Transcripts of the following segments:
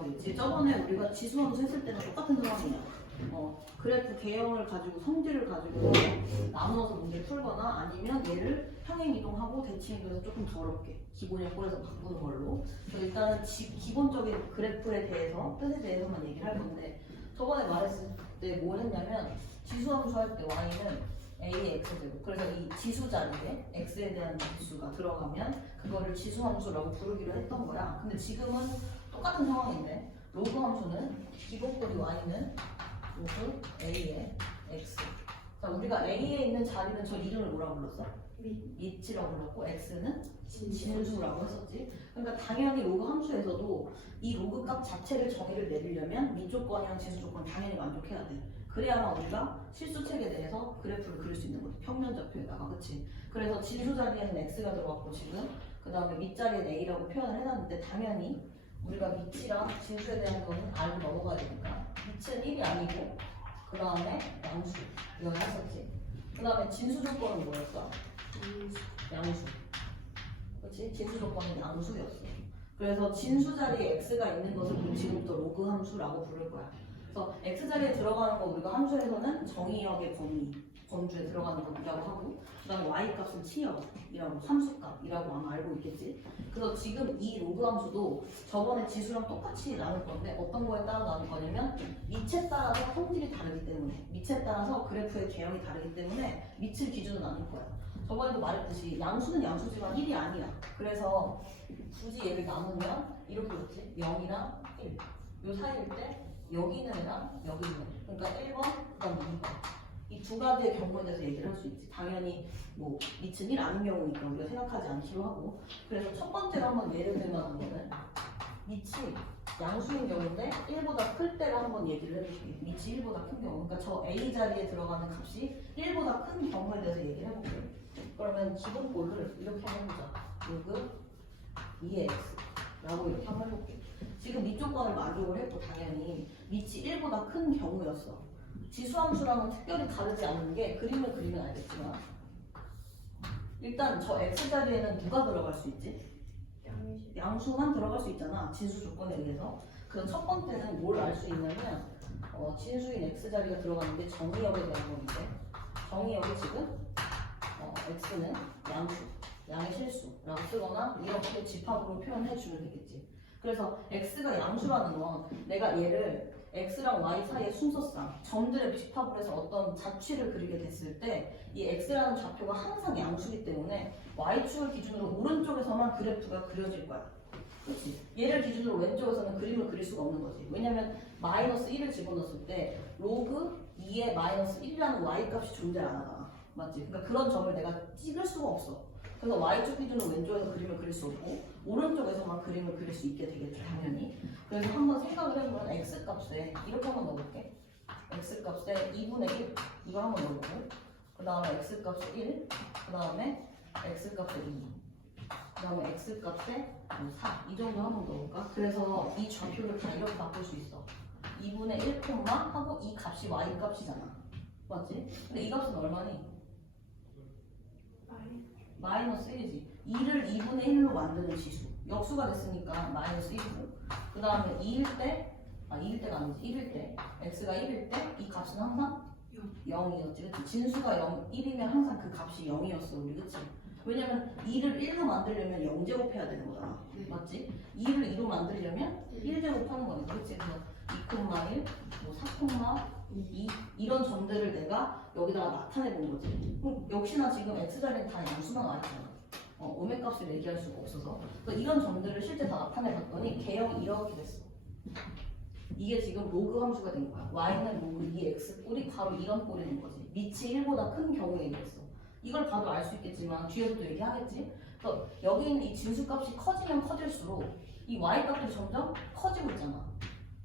라고 했지. 저번에 우리가 지수함수 했을 때는 똑같은 상황이야. 그래프 개형을 가지고 성질을 가지고 나누어서 문제를 풀거나 아니면 얘를 평행 이동하고 대칭 이동해서 조금 더럽게 기본형 꼴에서 바꾸는 걸로. 그래서 일단은 기본적인 그래프에 대해서 뜻에 대해서만 얘기를 할 건데, 저번에 말했을 때 뭘 했냐면 지수함수 할 때 y는 ax 그래서 이 지수 자리에 x에 대한 지수가 들어가면 그거를 지수함수라고 부르기로 했던 거야. 근데 지금은 똑같은 상황인데 로그 함수는 기본꼴이 y는 로그 a의 x. 자, 우리가 a에 있는 자리는 저 이름을 뭐라고 불렀어? 밑이라고 불렀고 x는 진수라고 했었지. 그러니까 당연히 로그 함수에서도 이 로그 값 자체를 정의를 내리려면 밑 조건이랑 진수 조건 당연히 만족해야 돼. 그래야만 우리가 실수책에 대해서 그래프를 그릴 수 있는 거지. 평면 좌표에다가, 그치? 그래서 진수 자리에는 x가 들어갔고 지금 그 다음에 밑자리에 a라고 표현을 해놨는데 당연히 우리가 밑이랑 진수에 대한 거는 알고 넘어가야 되니까 밑은 1이 아니고 그 다음에 양수 이거 했었지. 그 다음에 진수 조건은 뭐였어? 양수. 그치? 진수 조건은 양수였어. 그래서 진수 자리에 x가 있는 것을 우리 지금부터 로그 함수라고 부를 거야. 그래서 x 자리에 들어가는 거 우리가 함수에서는 정의역의 범주에 들어가는 거라고 하고, 그 다음에 y 값은 치역이라고 함수값이라고 아마 알고 있겠지. 그래서 지금 이 로그 함수도 저번에 지수랑 똑같이 나눌 건데 어떤 거에 따라 나눌 거냐면 밑에 따라서 성질이 다르기 때문에, 밑에 따라서 그래프의 개형이 다르기 때문에 밑을 기준으로 나눌 거야. 저번에도 말했듯이 양수는 양수지만 1이 아니야. 그래서 굳이 얘를 나누면 이렇게 됐지. 0이랑 1. 요 사이일 때 여기 있는 애랑 여기 있는 애. 그러니까 1번, 그 다음 2번. 이 두 가지의 경우에 대해서 얘기를 할 수 있지. 당연히 뭐 밑은 1 아닌 경우니까 우리가 생각하지 않기로 하고. 그래서 첫 번째로 한번 예를 들면 거는 밑이 양수인 경우인데 1보다 클 때를 한번 얘기를 해볼게. 밑이 1보다 큰 경우. 그러니까 저 A 자리에 들어가는 값이 1보다 큰 경우에 대해서 얘기를 해볼게. 그러면 기본꼴을 이렇게 한번 해보자. 로그 2x 라고 이렇게 한번 해볼게. 지금 밑 조건을 만족을 했고 당연히 밑이 1보다 큰 경우였어. 지수함수랑은 특별히 다르지 않은 게 그림을 그리면 알겠지만 일단 저 x자리에는 누가 들어갈 수 있지? 양수만 들어갈 수 있잖아. 진수 조건에 의해서. 그럼 첫 번째는 뭘 알 수 있냐면 진수인 x자리가 들어가는데 정의역에 대한 건데 정의역이 지금 x는 양수, 양의 실수라고 쓰거나 이렇게 집합으로 표현해 주면 되겠지. 그래서 x가 양수라는 건 내가 얘를 x랑 y 사이의 순서상 점들의 집합을 해서 어떤 자취를 그리게 됐을 때 이 x라는 좌표가 항상 양수이기 때문에 y축을 기준으로 오른쪽에서만 그래프가 그려질 거야. 그렇지? 얘를 기준으로 왼쪽에서는 그림을 그릴 수가 없는 거지. 왜냐면 마이너스 1을 집어넣었을 때 로그 2의 마이너스 1이라는 y값이 존재 안 하잖아. 맞지? 그러니까 그런 점을 내가 찍을 수가 없어. 그래서 y축 기준으로 왼쪽에서 그림을 그릴 수 없고 오른쪽에서만 그림을 그릴 수 있게 되겠죠, 당연히. 그래서 한번 생각을 해보면 x값에 이렇게 한번 넣어볼게. x값에 2분의 1 이걸 한번 넣어보고 그 다음에 x값에 1 그 다음에 x값에 2 그 다음에 x값에 4 이 정도 한번 넣어볼까? 그래서 이 좌표를 다 이렇게 바꿀 수 있어. 2분의 1 콤마 하고 이 값이 y 값이잖아. 맞지? 근데 이 값은 얼마니? 마이너스 1이지. 2를 2분의 1로 만드는 지수. 역수가 됐으니까 마이너스 1이고. 그 다음에 2일 때, 2일 때가 아니지. 1일 때. x가 1일 때 이 값은 항상 0이었지. 그치? 진수가 1이면 항상 그 값이 0이었어. 우리 그치? 왜냐면 2를 1로 만들려면 0제곱 해야 되는 거잖아. 맞지? 2를 2로 만들려면 1제곱 하는 거니까. 그치? 그래서 2,1, 뭐 4,2 이런 점들을 내가 여기다가 나타내 본 거지. 그럼 역시나 지금 x자리는 다 양수만 와 있잖아. 오메 값을 얘기할 수가 없어서. 그래서 이런 점들을 실제 다 나타내 봤더니 개형이 이렇게 됐어. 이게 지금 로그 함수가 된 거야. y는 로그 2x 꼴이 바로 이런 꼴이 된 거지. 밑이 1보다 큰 경우에 얘기했어. 이걸 봐도 알 수 있겠지만 뒤에서도 얘기하겠지. 그래서 여기 있는 이 진수값이 커지면 커질수록 이 y값도 점점 커지고 있잖아.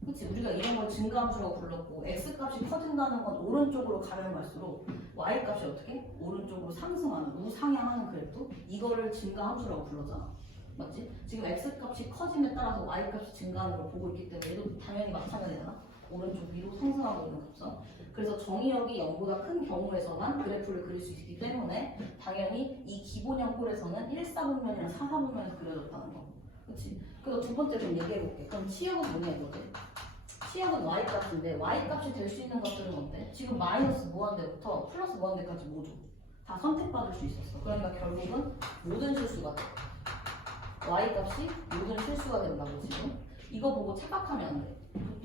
그치? 우리가 이런 걸 증가함수라고 불렀고 x값이 커진다는 건 오른쪽으로 가면 갈수록 y값이 어떻게? 오른쪽으로 상승하는, 우상향하는 그래프? 이거를 증가함수라고 불렀잖아. 맞지? 지금 x값이 커짐에 따라서 y값이 증가하는 걸 보고 있기 때문에 얘도 당연히 마찬가지잖아. 오른쪽 위로 상승하고 있는 값선. 그래서 정의역이 0보다 큰 경우에서만 그래프를 그릴 수 있기 때문에 당연히 이 기본형 꼴에서는 1, 4분면이랑 4, 4분면에서 그려졌다는 거. 그치? 그래서 두 번째 좀 얘기해볼게. 그럼 치역은 뭐냐 이거지? 치역은 y값인데 y값이 될 수 있는 것들은 어때? 지금 마이너스 무한대부터 플러스 무한대까지 모두 다 선택받을 수 있었어. 그러니까 결국은 모든 실수가 돼. y값이 모든 실수가 된다고 지금. 이거 보고 착각하면 안 돼.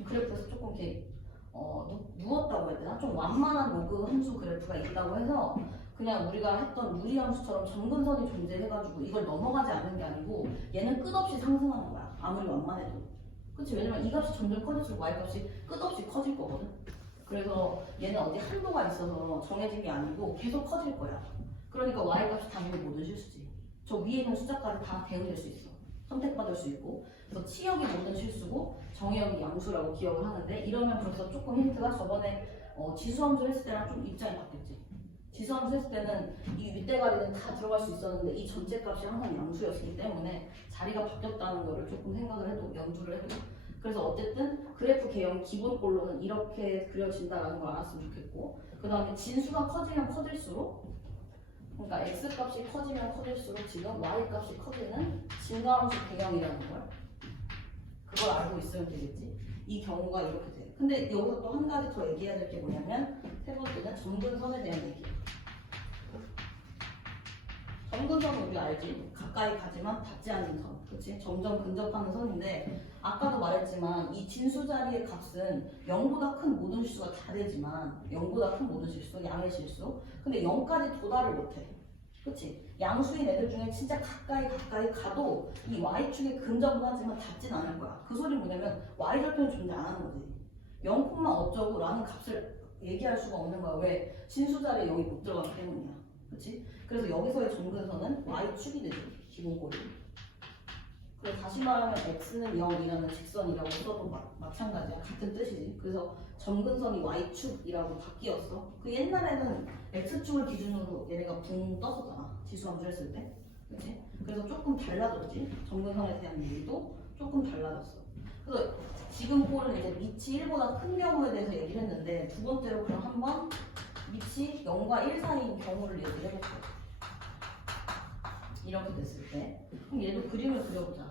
그래프에서 조금 이렇게 누웠다고 해야 되나? 좀 완만한 로그 함수 그래프가 있다고 해서 그냥 우리가 했던 무리 함수처럼 점근선이 존재해가지고 이걸 넘어가지 않는 게 아니고 얘는 끝없이 상승하는 거야. 아무리 완만해도. 그치? 왜냐면 이 값이 점점 커질수록 y 값이 끝없이 커질 거거든. 그래서 얘는 어디 한도가 있어서 정해진 게 아니고 계속 커질 거야. 그러니까 y 값이 당연히 모든 실수지. 저 위에 있는 숫자까지 다 대응될 수 있어. 선택받을 수 있고. 그래서 치역이 모든 실수고 정의역이 양수라고 기억을 하는데 이러면 벌써 조금 힌트가 저번에 지수함수 했을 때랑 좀 입장이 바뀌었지. 지수함수 했을 때는 이 윗대가리는 다 들어갈 수 있었는데 이 전체 값이 항상 양수였기 때문에 자리가 바뀌었다는 거를 조금 생각을 해도 염두를 해도 그래서 어쨌든 그래프 개형 기본꼴로는 이렇게 그려진다라는 걸 알았으면 좋겠고 그 다음에 진수가 커지면 커질수록 그러니까 x값이 커지면 커질수록 지금 y값이 커지는 증가함수 개형이라는 걸 그걸 알고 있으면 되겠지. 이 경우가 이렇게 돼. 근데 여기서 또 한 가지 더 얘기해야 될 게 뭐냐면 세 번째는 점근선에 대한 얘기야. 점근선은 우리 알지? 가까이 가지만 닿지 않는 선. 그치? 점점 근접하는 선인데 아까도 말했지만 이 진수 자리의 값은 0보다 큰 모든 실수가 다 되지만 0보다 큰 모든 실수, 양의 실수 근데 0까지 도달을 못해. 그치? 양수인 애들 중에 진짜 가까이 가도 이 y축에 근접은 하지만 닿진 않을 거야. 그 소리는 뭐냐면 y절편이 존재 안 하는 거지. 0, 어쩌고 라는 값을 얘기할 수가 없는 거야. 왜? 진수 자리에 여기 못 들어가기 때문이야. 그치? 그래서 여기서의 점근선은 y축이 되죠. 기본꼴이. 그래서 다시 말하면 x는 0이라는 직선이라고 써도 마찬가지야. 같은 뜻이지. 그래서 점근선이 y축이라고 바뀌었어. 그 옛날에는 x축을 기준으로 얘네가 붕 떴었잖아. 지수함수 했을 때. 그치? 그래서 조금 달라졌지. 점근선에 대한 얘기도 조금 달라졌어. 그래서 지금 꼴은 이제 밑이 1보다 큰 경우에 대해서 얘기를 했는데 두 번째로 그럼 한번 밑이 0과 1 사이인 경우를 얘기를 해볼게. 이렇게 됐을 때 그럼 얘도 그림을 그려보자.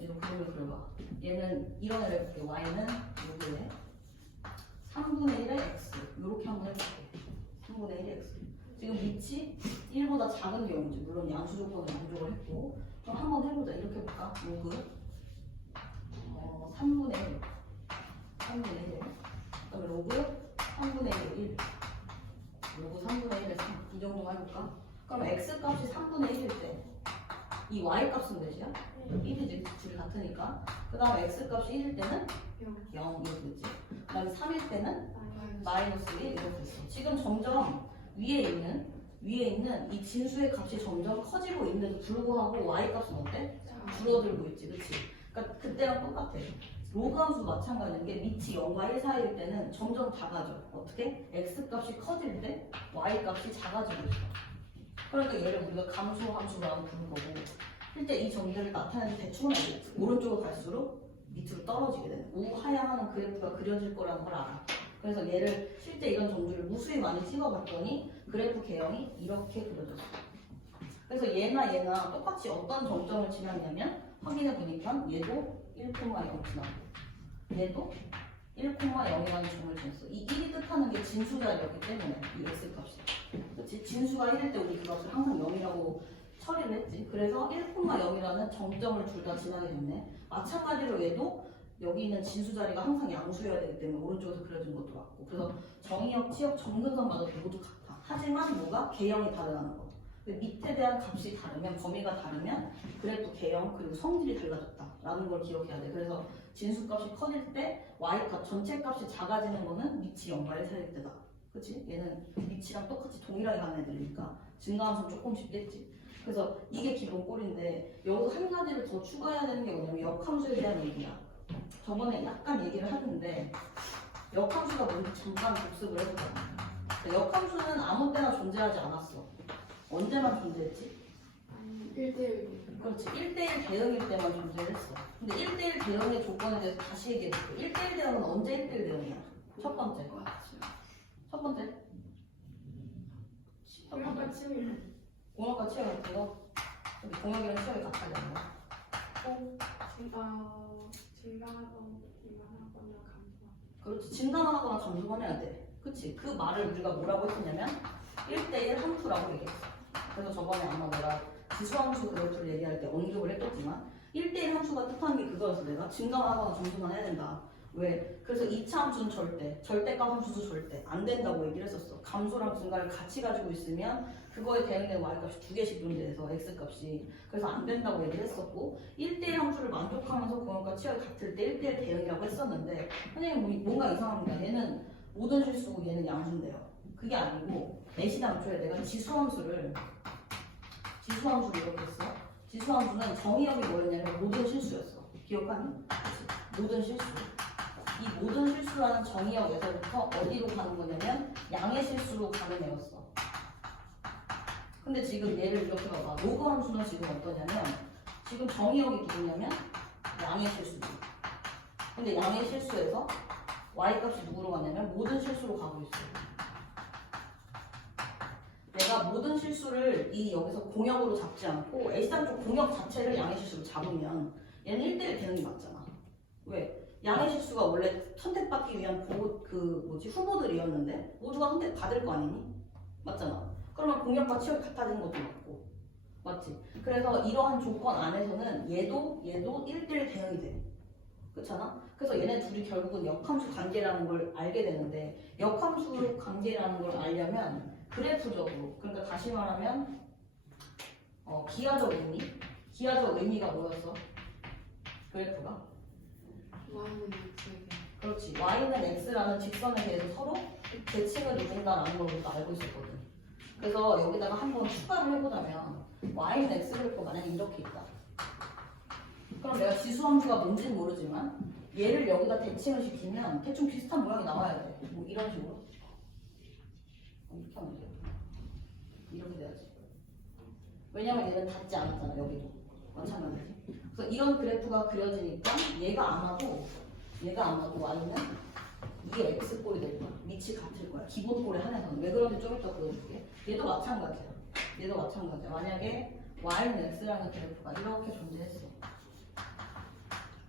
얘도 그림을 그려봐. 얘는 이런 애를 해볼게. y는 여기에 3분의 1의 x 이렇게 한번 해볼게. 3분의 1의 x 지금 밑이 1보다 작은 경우지. 물론 양수 조건을 만족을 했고 그럼 한번 해보자. 이렇게 해볼까? 로그 3분의 1 그다음에 로그 3분의 1 로그 3분의 1에 3 이 정도만 해볼까? 그럼 x값이 3분의 1일 때 이 y값은 몇이야? 1이지. 둘이 같으니까. 그 다음에 x값이 1일 때는 0 이렇게 됐지. 그 다음에 3일 때는 마이너스 1 이렇게 됐어. 지금 점점 위에 있는 이 진수의 값이 점점 커지고 있는데도 불구하고 y값은 어때? 줄어들고 있지. 그치? 그러니까 그때랑 똑같아. 로그 함수 마찬가지인 게 밑이 0과 1 사이일 때는 점점 작아져. 어떻게? x값이 커질 때 y값이 작아지고 있어. 그러니까 얘를 우리가 감소 함수라고 부른 거고 실제 이 점들을 나타내는 대충은 알겠지. 오른쪽으로 갈수록 밑으로 떨어지게 되는 우하향하는 그래프가 그려질 거라는 걸 알아. 그래서 얘를 실제 이런 점들을 무수히 많이 찍어봤더니 그래프 개형이 이렇게 그려졌어. 그래서 얘나 똑같이 어떤 정점을 지났냐면 확인해 보니까 얘도 1,0 지나고 얘도 1,0이라는 점을 지났어. 이 1이 뜻하는 게 진수자리였기 때문에 이 x값이. 그치? 진수가 1일 때 우리 그 값을 항상 0이라고 처리를 했지. 그래서 1,0이라는 정점을 둘 다 지나게 됐네. 마찬가지로 얘도 여기 있는 진수 자리가 항상 양수여야 되기 때문에 오른쪽에서 그려진 것도 맞고. 그래서 정의역, 치역, 점근선마다 모두 같아. 하지만 뭐가? 개형이 다르다는 거. 밑에 대한 값이 다르면, 범위가 다르면 그래프 개형 그리고 성질이 달라졌다라는 걸 기억해야 돼. 그래서 진수값이 커질 때 y값 전체 값이 작아지는 거는 밑이 0과 1 사이일 때다. 그치? 얘는 밑이랑 똑같이 동일하게 가는 애들이니까 증가함수 조금씩 뺐지. 그래서 이게 기본 꼴인데 여기서 한 가지를 더 추가해야 되는 게 뭐냐면 역함수에 대한 얘기야. 저번에 약간 얘기를 하는데 역함수가 뭔지 잠깐 복습을 해보자. 역함수는 아무 때나 존재하지 않았어. 언제만 존재했지? 1대1. 그렇지. 1대1 대응일 때만 존재했어. 근데 1대1 대응의 조건에 대해서 다시 얘기해볼게. 1대1 대응은 언제 1대1 대응이야? 첫 번째. 첫 번째. 공학과 치유. 공학과 치유 같은 거? 공학이랑 치유가 같다는 거? 증가하거나 감소하거나. 그렇지. 증가만 하거나 감소만 해야 돼. 그치? 그 말을 우리가 뭐라고 했었냐면 1대1 함수라고 얘기했어. 그래서 저번에 아마 내가 지수함수 그래프를 얘기할 때 언급을 했겠지만 1대1 함수가 뜻하는 게 그거였어. 내가 증가만 하거나 감소만 해야 된다. 왜? 그래서 2차 함수는 절대, 절대값 함수도 절대 안 된다고 얘기를 했었어. 감소랑 증가를 같이 가지고 있으면 그거에 대응되는 y값이 두 개씩 존재해서 x값이 그래서 안 된다고 얘기를 했었고 1대1 함수를 만족하면서 공역과 치역이 같을 때 1대1 대응이라고 했었는데 선생님 뭔가 이상합니다. 얘는 모든 실수고 얘는 양수인데요. 그게 아니고 내시당초에 내가 지수함수를 이렇게 했어. 지수함수는 정의역이 뭐였냐면 모든 실수였어. 기억하니? 그치? 모든 실수. 이 모든 실수라는 정의역에서부터 어디로 가는 거냐면 양의 실수로 가는 애였어. 근데 지금 얘를 이렇게 봐봐. 로그 함수는 지금 어떠냐면 지금 정의역이 누구냐면 양의 실수지. 근데 양의 실수에서 y값이 누구로 가냐면 모든 실수로 가고 있어. 내가 모든 실수를 이 여기서 공역으로 잡지 않고 A단 쪽 공역 자체를 양의 실수로 잡으면 얘는 1대1 대응이 맞잖아. 왜? 양의 실수가 원래 선택받기 위한 후보들이었는데 모두가 선택받을 거 아니니? 맞잖아. 그러면 공역과 치역이 같아지는 것도 맞고. 맞지? 그래서 이러한 조건 안에서는 얘도 1대1 대응이 돼. 그렇잖아? 그래서 얘네 둘이 결국은 역함수 관계라는 걸 알게 되는데 역함수 관계라는 걸 알려면 그래프적으로 그러니까 다시 말하면 기하적 의미가 뭐였어? 그래프가? Y는 X에게. 그렇지. y는 x라는 직선에 대해서 서로 대칭을 이룬다라는 걸 우리가 알고 있었거든. 그래서 여기다가 한번 추가를 해보자면 y는 x 그래프가 만약에 이렇게 있다. 그럼 내가 지수함수가 뭔지는 모르지만 얘를 여기다 대칭을 시키면 대충 비슷한 모양이 나와야 돼. 뭐 이런 식으로. 이렇게 하면 돼. 이렇게 돼야지. 왜냐면 얘는 닿지 않았잖아. 여기도. 마찬가지지. 그래서 이런 그래프가 그려지니까 얘가 아마도 y는 2의 x꼴이 될 거야. 밑이 같을 거야. 기본 꼴에 한해서는. 왜 그런지 좀 이따 보여줄게. 얘도 마찬가지야. 만약에 y는 x라는 그래프가 이렇게 존재했어.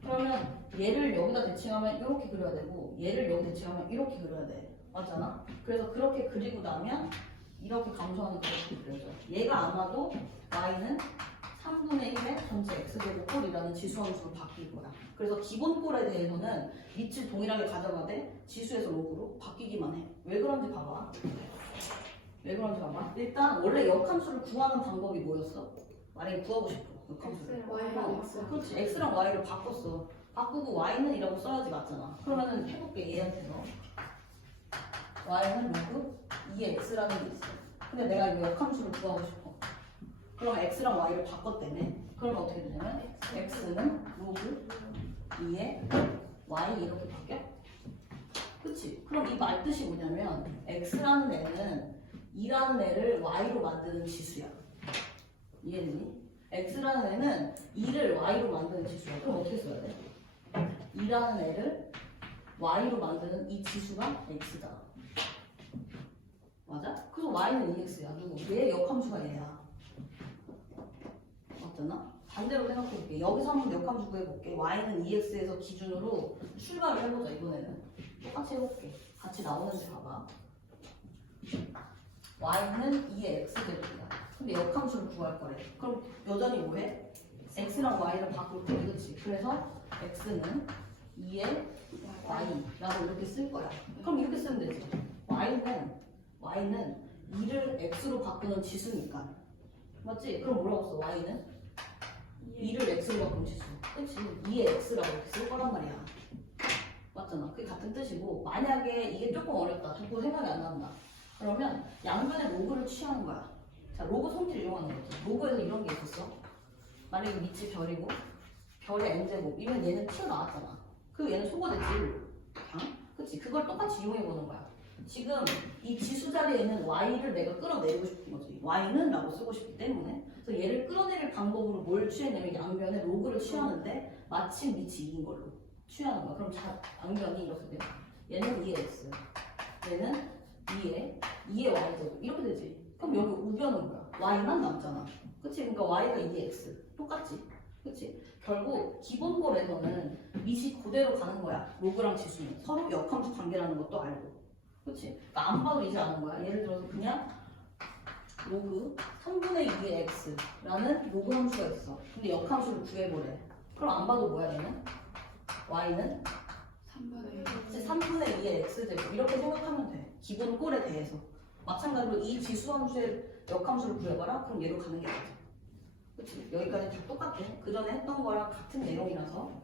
그러면 얘를 여기다 대칭하면 이렇게 그려야 되고 얘를 여기 대칭하면 이렇게 그려야 돼. 맞잖아? 그래서 그렇게 그리고 나면 이렇게 감소하는 그래프 그려져. 얘가 아마도 y는 3분의 1의 전체 x제곱꼴이라는 지수함수로 바뀔 거야. 그래서 기본 꼴에 대해서는 밑을 동일하게 가져가되 지수에서 로그로 바뀌기만 해. 왜 그런지 봐봐. 일단 원래 역함수를 구하는 방법이 뭐였어? 만약에 구하고 싶어. 역함수를. Y랑 X. 그렇지. x랑 y를 바꿨어. 바꾸고 y는 이라고 써야지 맞잖아. 그러면은 해볼게. 얘한테서 y는 로그 2의 x라는 게 있어. 근데 내가 이거 역함수를 구하고 싶어. 그럼 x랑 y를 바꿨다며. 그럼 어떻게 되냐면 x는 로그 2의 y 이렇게 바뀌어? 그치? 그럼 이 말 뜻이 뭐냐면 x라는 애는 2라는 애를 y로 만드는 지수야. 이해되니? x라는 애는 2를 y로 만드는 지수야. 그럼 어떻게 써야 돼? 2라는 애를 y로 만드는 이 지수가 x다. 맞아? 그래서 y는 2x야. 누구? 얘 역함수가 얘야. 맞잖아? 반대로 생각해볼게. 여기서 한번 역함수 구해볼게. y는 2x에서 기준으로 출발을 해보자. 이번에는 똑같이 해볼게. 같이 나오는지 봐봐. y는 2의 x제곱이다. 근데 역함수를 구할 거래. 그럼 여전히 뭐해? x랑 y를 바꿀 거야. 그렇지? 그래서 x는 2의 y라고 이렇게 쓸 거야. 그럼 이렇게 쓰면 되지. y는 2를 x로 바꾸는 지수니까. 맞지? 그럼 뭐라고 써? y는 2를 x로 바꾸는 지수. 그치? 2의 x라고 이렇게 쓸 거란 말이야. 맞잖아. 그게 같은 뜻이고 만약에 이게 조금 어렵다. 자꾸 생각이 안 난다. 그러면 양변의 로그를 취하는 거야. 자, 로그 성질을 이용하는 거지. 로그에서 이런 게 있었어. 만약에 밑이 별이고 별의 n제곱 이러면 얘는 튀어나왔잖아. 그리고 얘는 소거됐지. 그냥? 그치? 그걸 똑같이 이용해보는 거야. 지금 이 지수 자리에 있는 y를 내가 끌어내리고 싶은 거지. y는 라고 쓰고 싶기 때문에. 그래서 얘를 끌어내릴 방법으로 뭘 취했냐면 양변에 로그를 취하는데 마침 밑이 이긴 걸로 취하는 거야. 그럼 양변이 이렇게 돼. 얘는 2의 x. 얘는 2의 y제곱. 이렇게 되지. 그럼 여기 우변은 뭐야? y만 남잖아. 그치? 그러니까 y가 2의 x. 똑같지? 그치? 결국 기본꼴에서는 밑이 그대로 가는 거야. 로그랑 지수는 서로 역함수 관계라는 것도 알고. 그치? 그러니까 안 봐도 이제 아는 거야. 예를 들어서 그냥 로그 3분의 2의 x라는 로그 함수가 있어. 근데 역함수를 구해보래. 그럼 안 봐도 뭐야 얘는? y는 3분의 2의 x제곱 이렇게 생각하면 돼. 기본 꼴에 대해서. 마찬가지로 이 지수 함수의 역함수를 구해봐라. 그럼 얘로 가는 게 맞아. 그치? 여기까지 다 똑같아. 그 전에 했던 거랑 같은 내용이라서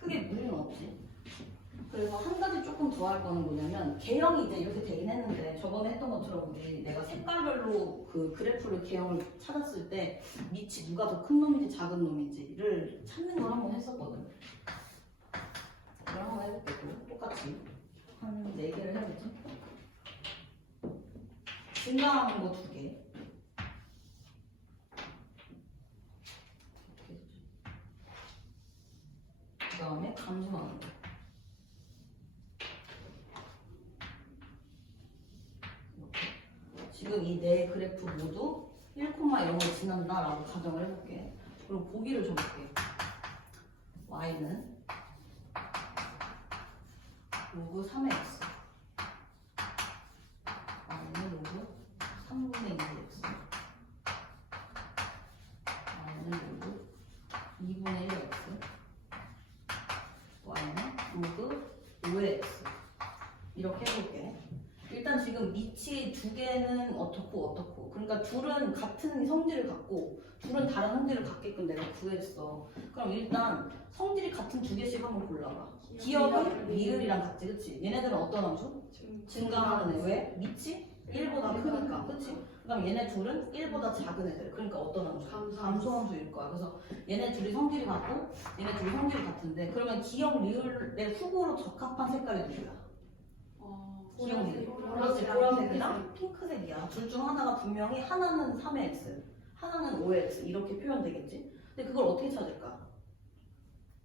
크게 무리는 없지. 그래서 한 가지 조금 더 할 거는 뭐냐면 개형이 이제 이렇게 되긴 했는데 저번에 했던 것처럼 우리 내가 색깔별로 그 그래프를 개형을 찾았을 때 밑이 누가 더 큰 놈인지 작은 놈인지를 찾는 걸 한번 했었거든. 그걸 한번 해볼게. 또 똑같이 한 4개를 해야겠지? 증가하는 거 2개. 그 다음에 감소하는 거. 지금 이 네 그래프 모두 1,0을 지난다라고 가정을 해볼게. 그럼 보기를 줘볼게. y는 로그 3x, y는 로그 3분의 2x, y는 로그 2분의 1x, y는 로그 5의 x. 이렇게 해볼게. 일단 지금 밑이 2개는 어떻고 그러니까 둘은 같은 성질을 갖고 둘은 다른 성질을 갖게끔 내가 구했어. 그럼 일단 성질이 같은 2개씩 한번 골라봐. 기억은 리을이랑 같지, 그치? 얘네들은 어떤 함수? 증가하는 애. 왜? 밑이 1보다 크니까, 그치? 그럼 얘네 둘은 1보다 작은 애들. 그러니까 어떤 함수? 감소함수일 거야. 그래서 얘네 둘이 성질이 같고 얘네 둘이 성질이 같은데 그러면 기억 리을의 후보로 적합한 색깔이 누구야? 기억이 그렇지, 보라색이랑 핑크색이야. 둘 중 하나가 분명히 하나는 3의 x, 하나는 5의 x 이렇게 표현되겠지? 근데 그걸 어떻게 찾을까?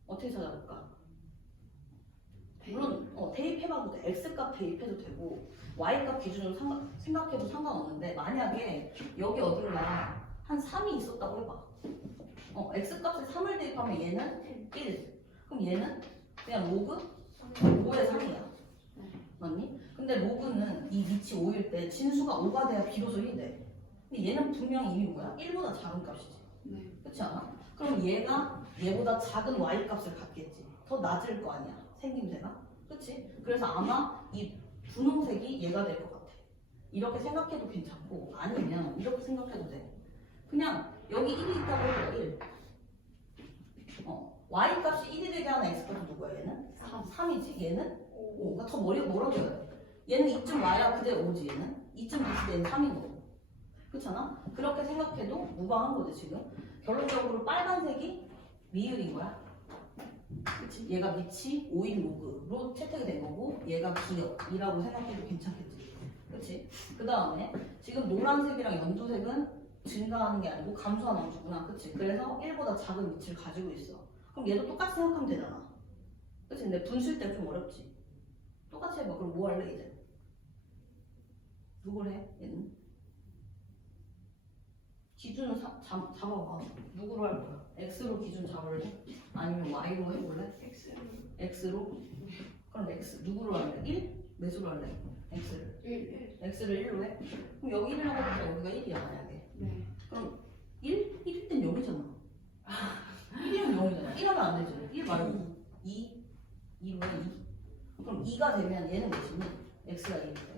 어떻게 찾아볼까? 물론 대입해봐도 돼. x값 대입해도 되고 y값 기준으로 생각해도 상관없는데 만약에 여기 어딘가 한 3이 있었다고 해봐. x값에 3을 대입하면 얘는 1. 그럼 얘는 그냥 로그 5의 3이야. 맞니? 근데 로그는 이 밑이 5일 때 진수가 5가 돼야 비로소 1이 돼. 근데 얘는 분명히 이미 뭐야? 1보다 작은 값이지. 네. 그렇지 않아? 그럼 얘가 얘보다 작은 y 값을 갖겠지. 더 낮을 거 아니야. 생김새가. 그렇지? 그래서 아마 이 분홍색이 얘가 될 것 같아. 이렇게 생각해도 괜찮고 아니면 이렇게 생각해도 돼. 그냥 여기 1이 있다고 해도 1. y 값이 1이 되게 하는 x 값은 누구야? 얘는? 3이지. 얘는? 5. 그러니까 더 머리가 멀어져야 돼. 얘는 이쯤 와야 그대로 5지. 얘는? 이쯤 됐을 때 얘는 3인 거고. 그렇잖아? 그렇게 생각해도 무방한 거지 지금. 결론적으로 빨간색이 리을인 거야. 그치? 얘가 밑이 5인 로그로 채택이 된 거고 얘가 기억이라고 생각해도 괜찮겠지. 그치? 그 다음에 지금 노란색이랑 연두색은 증가하는 게 아니고 감소하는 함수구나. 그치? 그래서 1보다 작은 밑을 가지고 있어. 그럼 얘도 똑같이 생각하면 되잖아. 그치? 근데 분수일 때 좀 어렵지. 똑같이 해봐. 그럼 뭐 할래 이제? 누굴 해? 얘는? 기준을 잡아봐. 누구로 할 거야? x로 기준 잡을래? 아니면 y로 해볼래? x로? 그럼 x 누구로 할래? 1? 몇으로 할래? x를? 1. x를 1로 해? 그럼 여기 1이라고 하면 여기가 1이야 만약에. 네. 그럼 1? 1일 땐 0이잖아. 1이면 0이잖아. 1하면 안 되지. 1 말고 2? 2로 해 2? 그럼 2가 되면 얘는 몇이니? x가 2일 때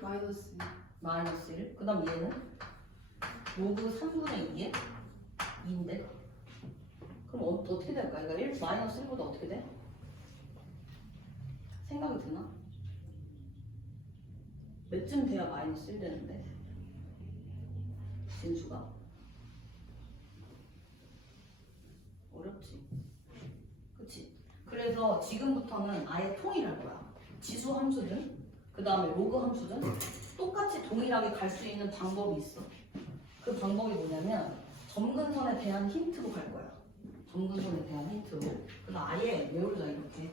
마이너스. 마이너스 1. 그 다음 얘는 로그 3분의 2에 2인데 그럼 어떻게 될까? 이거 1 마이너스 1보다 어떻게 돼? 생각이 드나? 몇쯤 돼야 마이너스 1 되는데? 진수가? 어렵지. 그치? 그래서 지금부터는 아예 통일할 거야. 지수 함수든 그 다음에 로그 함수든 똑같이 동일하게 갈 수 있는 방법이 있어. 그 방법이 뭐냐면 점근선에 대한 힌트로 갈 거야. 점근선에 대한 힌트로. 그래서 아예 외우자 이렇게.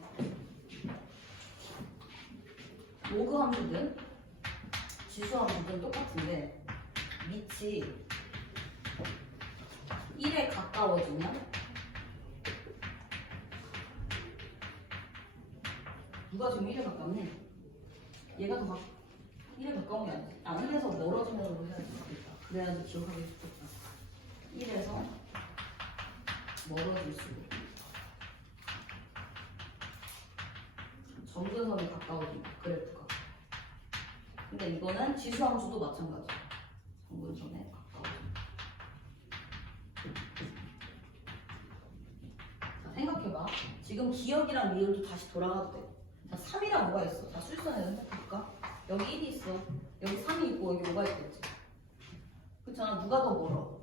로그 함수든 지수 함수든 똑같은데 밑이 1에 가까워지면 누가 지금 1에 가깝니? 얘가 더 1에 가까운 게 아니지. 1에서 멀어지는 걸로 해야 되겠다. 그래야지 기억하기 좋겠다. 1에서 멀어질수록 점근선이 가까워진다. 그래프가. 근데 이거는 지수함수도 마찬가지야. 점근선에 가까워진다. 자, 생각해봐. 지금 기억이랑 미울도 다시 돌아가도 돼. 자, 3이랑 5가 있어. 자, 술선에 연습해볼까? 여기 1이 있어. 여기 3이 있고 여기 5가 있겠지. 그렇잖아. 누가 더 멀어?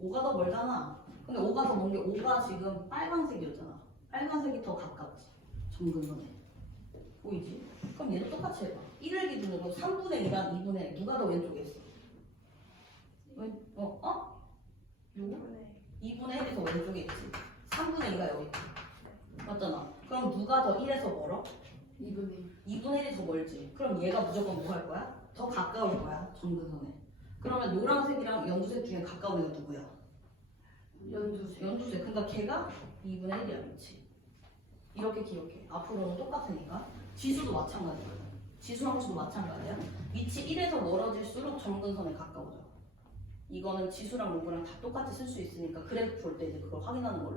5가 더 멀잖아. 근데 5가 더 먼 게 5가 지금 빨간색이었잖아. 빨간색이 더 가깝지. 점근선에. 보이지? 그럼 얘도 똑같이 해봐. 1을 기준으로 3분의 2랑 2분의 1 누가 더 왼쪽에 있어? 요거? 2분의 1이 더 왼쪽에 있지. 3분의 2가 여기 있지. 맞잖아. 그럼 누가 더 1에서 멀어? 2분의 2분의 1이 더 멀지. 그럼 얘가 무조건 뭐 할 거야? 더 가까울 거야. 점근선에. 그러면 노란색이랑 연두색 중에 가까운 애가 누구야? 1. 연두색. 연두색. 그러니까 걔가 2분의 1이야. 그렇지? 이렇게 기억해. 앞으로는 똑같으니까. 지수도 마찬가지거든. 지수 함수도 마찬가지야. 위치 1에서 멀어질수록 점근선에 가까워져. 이거는 지수랑 로그랑 다 똑같이 쓸 수 있으니까 그래프 볼 때 이제 그걸 확인하는 걸로.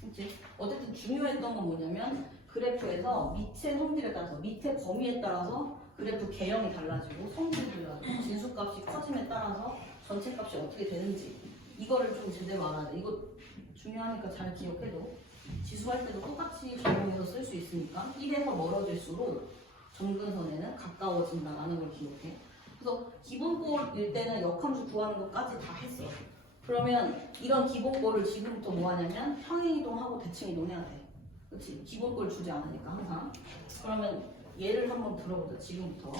그치? 어쨌든 중요했던 건 뭐냐면 그래프에서 밑의 성질에 따라서 밑의 범위에 따라서 그래프 개형이 달라지고 성질이 달라지고 진수값이 커짐에 따라서 전체 값이 어떻게 되는지 이거를 좀 제대로 알아야 돼. 이거 중요하니까 잘 기억해도 지수할 때도 똑같이 적용해서 쓸 수 있으니까 1에서 멀어질수록 점근선에는 가까워진다라는 걸 기억해. 그래서 기본꼴일 때는 역함수 구하는 것까지 다 했어. 그러면 이런 기본꼴을 지금부터 뭐 하냐면 평행이동하고 대칭이동해야 돼. 그치? 기본꼴 주지 않으니까 항상. 그러면 예를 한번 들어보자. 지금부터.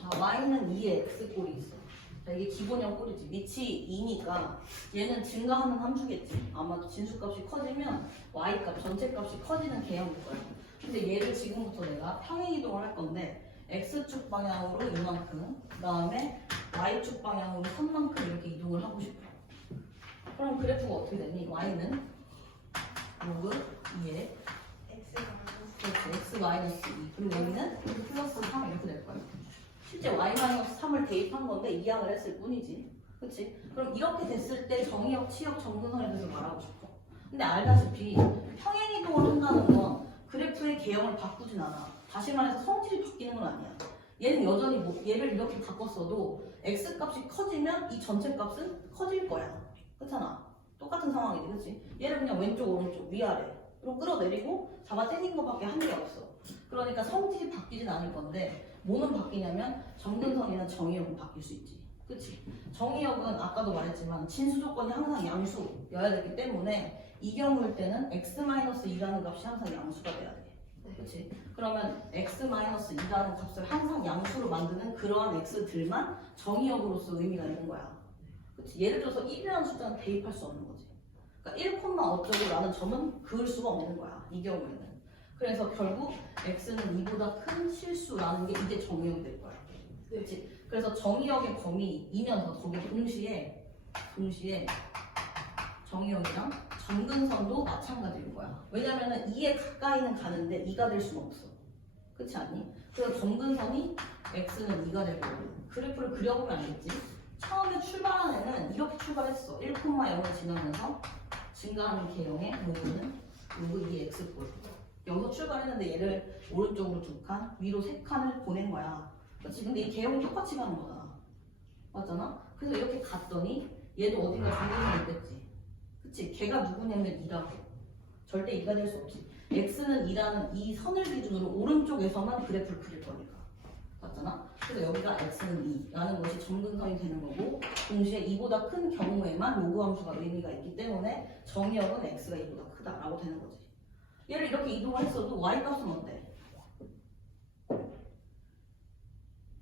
자, y는 2의 x꼴이 있어. 자, 이게 기본형 꼴이지. 밑이 2니까 얘는 증가하는 함수겠지. 아마 진수값이 커지면 y값, 전체값이 커지는 개형일 거야. 근데 얘를 지금부터 내가 평행이동을 할 건데 x축 방향으로 이만큼, 그 다음에 y축 방향으로 3만큼 이렇게 이동을 하고 싶어. 그럼 그래프가 어떻게 되니? y는 로그 2에 x 마이너스 2 그리고 여기는 플러스 3 이렇게 될 거야. 실제 y-3을 대입한 건데 이항을 했을 뿐이지. 그치? 그럼 이렇게 됐을 때 정의역, 치역, 점근선에 대해서 말하고 싶어. 근데 알다시피 평행이동을 한다는 건 그래프의 개형을 바꾸진 않아. 다시 말해서 성질이 바뀌는 건 아니야. 얘는 여전히 얘를 이렇게 바꿨어도 x값이 커지면 이 전체 값은 커질 거야. 그렇잖아. 똑같은 상황이지. 그치? 얘를 그냥 왼쪽, 오른쪽, 위아래로 끌어내리고 잡아 당긴 것밖에 한 게 없어. 그러니까 성질이 바뀌진 않을 건데 뭐는 바뀌냐면 점근선이나 정의역은 바뀔 수 있지. 그치? 정의역은 아까도 말했지만 진수 조건이 항상 양수여야 되기 때문에 이 경우일 때는 x-2라는 값이 항상 양수가 돼야 돼. 그치? 그러면 x-2라는 값을 항상 양수로 만드는 그러한 x들만 정의역으로서 의미가 있는 거야. 그치? 예를 들어서 1이라는 숫자는 대입할 수 없는 거지. 그러니까 1, 어쩌고라는 점은 그을 수가 없는 거야. 이 경우에는. 그래서 결국 x는 2보다 큰 실수라는 게 이게 정의역이 될 거야. 그렇지? 그래서 정의역의 범위이면서 거기 동시에 정의역이랑 점근선도 마찬가지인 거야. 왜냐면은 2에 가까이는 가는데 2가 될 수는 없어. 그렇지 않니? 그래서 점근선이 x는 2가 될 거고 그래프를 그려보면 알겠지? 처음에 출발한 애는 이렇게 출발했어. 1,0을 지나면서 증가하는 개형의 로그는 로그 2x꼴. 여기서 출발했는데 얘를 오른쪽으로 2칸, 위로 3칸을 보낸 거야. 그렇지? 근데 이 개형이 똑같이 가는 거잖아. 맞잖아? 그래서 이렇게 갔더니 얘도 어딘가 점근선이 있겠지. 그치? 걔가 누구냐면 2라고. 절대 2가 될 수 없지. x는 2라는 이 선을 기준으로 오른쪽에서만 그래프를 그릴 거니까. 맞잖아? 그래서 여기가 x는 2라는 것이 점근선이 되는 거고 동시에 2보다 큰 경우에만 로그 함수가 의미가 있기 때문에 정의역은 x가 2보다 크다라고 되는 거지. 얘를 이렇게 이동을 했어도 y값은 어때?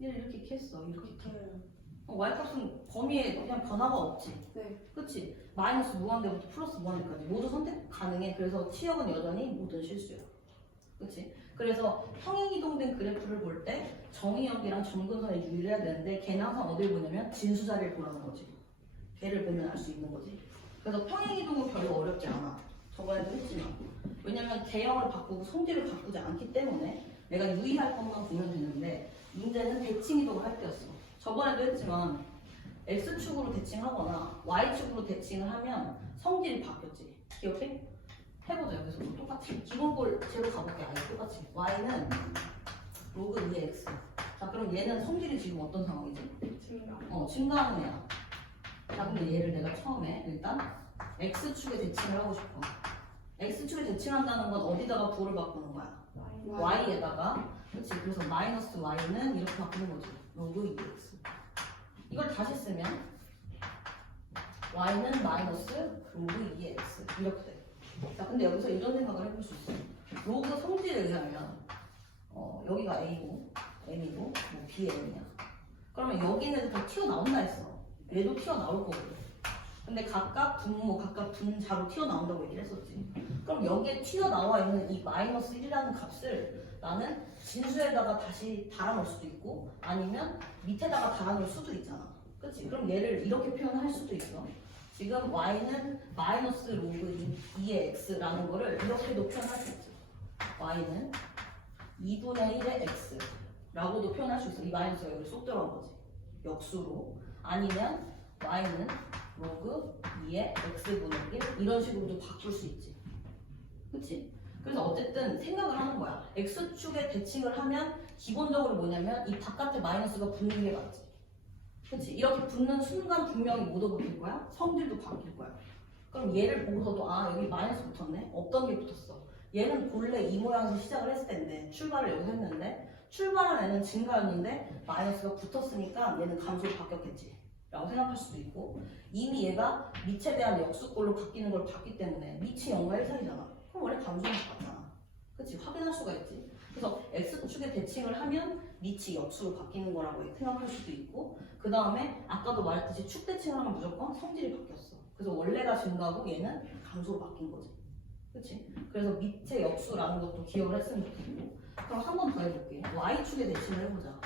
얘를 이렇게 했어. 이렇게. y값은 범위에 그냥 변화가 없지. 네. 그치? 마이너스 무한대부터 플러스 무한대까지 모두 선택 가능해. 그래서 치역은 여전히 모든 실수야. 그치? 그래서 평행이동된 그래프를 볼 때 정의역이랑 점근선에 유의를 해야 되는데 걔는 항상 어딜 보냐면 진수 자리를 보라는 거지. 걔를 보면 알 수 있는 거지. 그래서 평행이동은 별로 어렵지 않아. 저번에도 했지만. 왜냐면 개형을 바꾸고 성질을 바꾸지 않기 때문에 내가 유의할 것만 보면 되는데 문제는 대칭이동을 할 때였어. 저번에도 했지만 X축으로 대칭하거나 Y축으로 대칭을 하면 성질이 바뀌었지. 기억해? 해보자. 여기서 똑같이. 기본꼴 제로 가볼게. 아예 똑같이. Y는 로그 2x. 자, 그럼 얘는 성질이 지금 어떤 상황이지? 증가. 증가하는 애야. 자, 근데 얘를 내가 처음에 일단 X축에 대칭을 하고 싶어. X축에 대칭한다는 건 어디다가 부호를 바꾸는 거야? Y에다가. 그치? 그래서 마이너스 Y는 이렇게 바꾸는 거지. 로그 2x. 이걸 다시 쓰면 Y는 마이너스 로그 2x. 이렇게 돼. 자, 근데 여기서 이런 생각을 해볼 수 있어. 로그 성질에 의하면 여기가 A고 M이고 뭐 B에 M이야. 그러면 여기는 다 튀어나온다 했어. 얘도 튀어나올 거거든. 근데 각각 분모, 각각 분자로 튀어나온다고 얘기를 했었지. 그럼 여기에 튀어나와 있는 이 마이너스 1이라는 값을 나는 진수에다가 다시 달아놓을 수도 있고 아니면 밑에다가 달아놓을 수도 있잖아. 그치? 그럼 얘를 이렇게 표현할 수도 있어. 지금 y는 마이너스 로그 2의 x라는 거를 이렇게도 표현할 수 있어. y는 2분의 1의 x라고도 표현할 수 있어. 이 마이너스가 여기 쏙 들어간 거지. 역수로. 아니면 y는 로그 2의 x분의 1 이런 식으로도 바꿀 수 있지. 그치? 그래서 어쨌든 생각을 하는 거야. x축에 대칭을 하면 기본적으로 뭐냐면 이 바깥에 마이너스가 붙는 게 맞지. 그치? 이렇게 붙는 순간 분명히 뭐도 바뀔 거야? 성질도 바뀔 거야. 그럼 얘를 보고서도 아 여기 마이너스 붙었네? 없던 게 붙었어. 얘는 본래 이 모양에서 시작을 했을 텐데 출발을 여기서 했는데 출발한 애는 증가였는데 마이너스가 붙었으니까 얘는 감소로 바뀌었겠지 라고 생각할 수도 있고 이미 얘가 밑에 대한 역수꼴로 바뀌는 걸 봤기 때문에 밑이 0과 1 사이잖아. 그럼 원래 감소는 같잖아. 그치? 확인할 수가 있지. 그래서 X축에 대칭을 하면 밑이 역수로 바뀌는 거라고 생각할 수도 있고 그 다음에 아까도 말했듯이 축 대칭을 하면 무조건 성질이 바뀌었어. 그래서 원래가 증가고 얘는 감소로 바뀐 거지. 그치? 그래서 밑에 역수라는 것도 기억을 했으면 좋겠고 그럼 한 번 더 해볼게. Y축에 대칭을 해보자.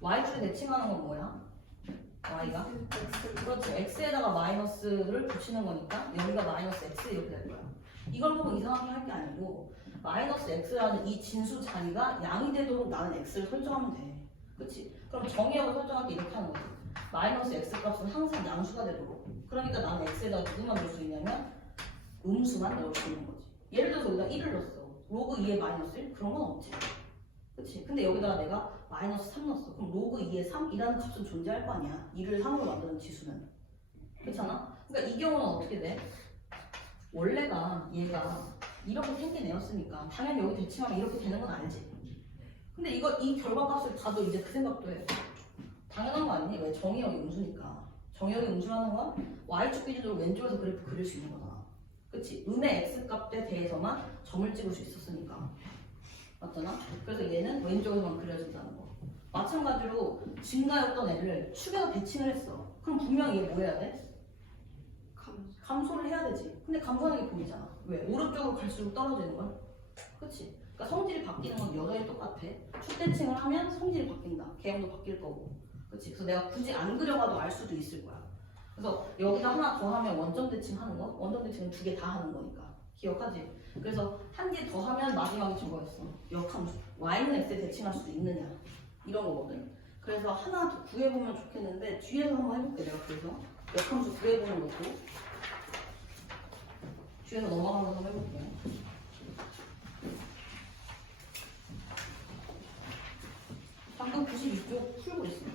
Y축에 대칭하는 건 뭐야? Y가? 그렇지. X에다가 마이너스를 붙이는 거니까 여기가 마이너스 X 이렇게 될 거야. 이걸 보고 이상하게 할 게 아니고 마이너스 x라는 이 진수 자리가 양이 되도록 나는 x를 설정하면 돼. 그치? 그럼 정의역을 설정할 때 이렇게 하는 거지. 마이너스 x 값은 항상 양수가 되도록. 그러니까 나는 x에다가 누구만 넣을 수 있냐면 음수만 넣을 수 있는 거지. 예를 들어서 여기다 1을 넣었어. 로그 2의 마이너스 1? 그런 건 없지. 그치? 근데 여기다가 내가 마이너스 3 넣었어. 그럼 로그 2의 3이라는 값은 존재할 거 아니야. 2를 3으로 만드는 지수는. 그렇잖아? 그러니까 이 경우는 어떻게 돼? 원래가 얘가 이렇게 생긴 애였으니까 당연히 여기 대칭하면 이렇게 되는 건 알지. 근데 이 결과값을 봐도 이제 그 생각도 해. 당연한 거 아니니? 왜? 정의역이 음수니까. 정의역이 음수라는 건 y축 기준으로 왼쪽에서 그래프 그릴 수 있는 거잖아. 그치? 음의 x값에 대해서만 점을 찍을 수 있었으니까. 맞잖아? 그래서 얘는 왼쪽에서만 그려진다는 거. 마찬가지로 증가였던 애를 축에서 대칭을 했어. 그럼 분명히 얘 뭐 해야 돼? 감소를 해야 되지. 근데 감소하는 게 보이잖아. 왜? 오른쪽으로 갈수록 떨어지는 걸. 그치? 그러니까 성질이 바뀌는 건 여전히 똑같아. 축 대칭을 하면 성질이 바뀐다. 개형도 바뀔 거고. 그치? 그래서 내가 굳이 안 그려봐도 알 수도 있을 거야. 그래서 여기다 하나 더 하면 원점 대칭 하는 거? 원점 대칭은 2개 다 하는 거니까. 기억하지? 그래서 한 개 더 하면 마지막에 저거였어. 역함수. y는 x에 대칭할 수도 있느냐. 이런 거거든. 그래서 하나 더 구해보면 좋겠는데 뒤에서 한번 해볼게. 내가 그래서 역함수 구해보는 것도 뒤에서 넘어가는 거 한번 해볼게요. 방금 92쪽 풀고 있어.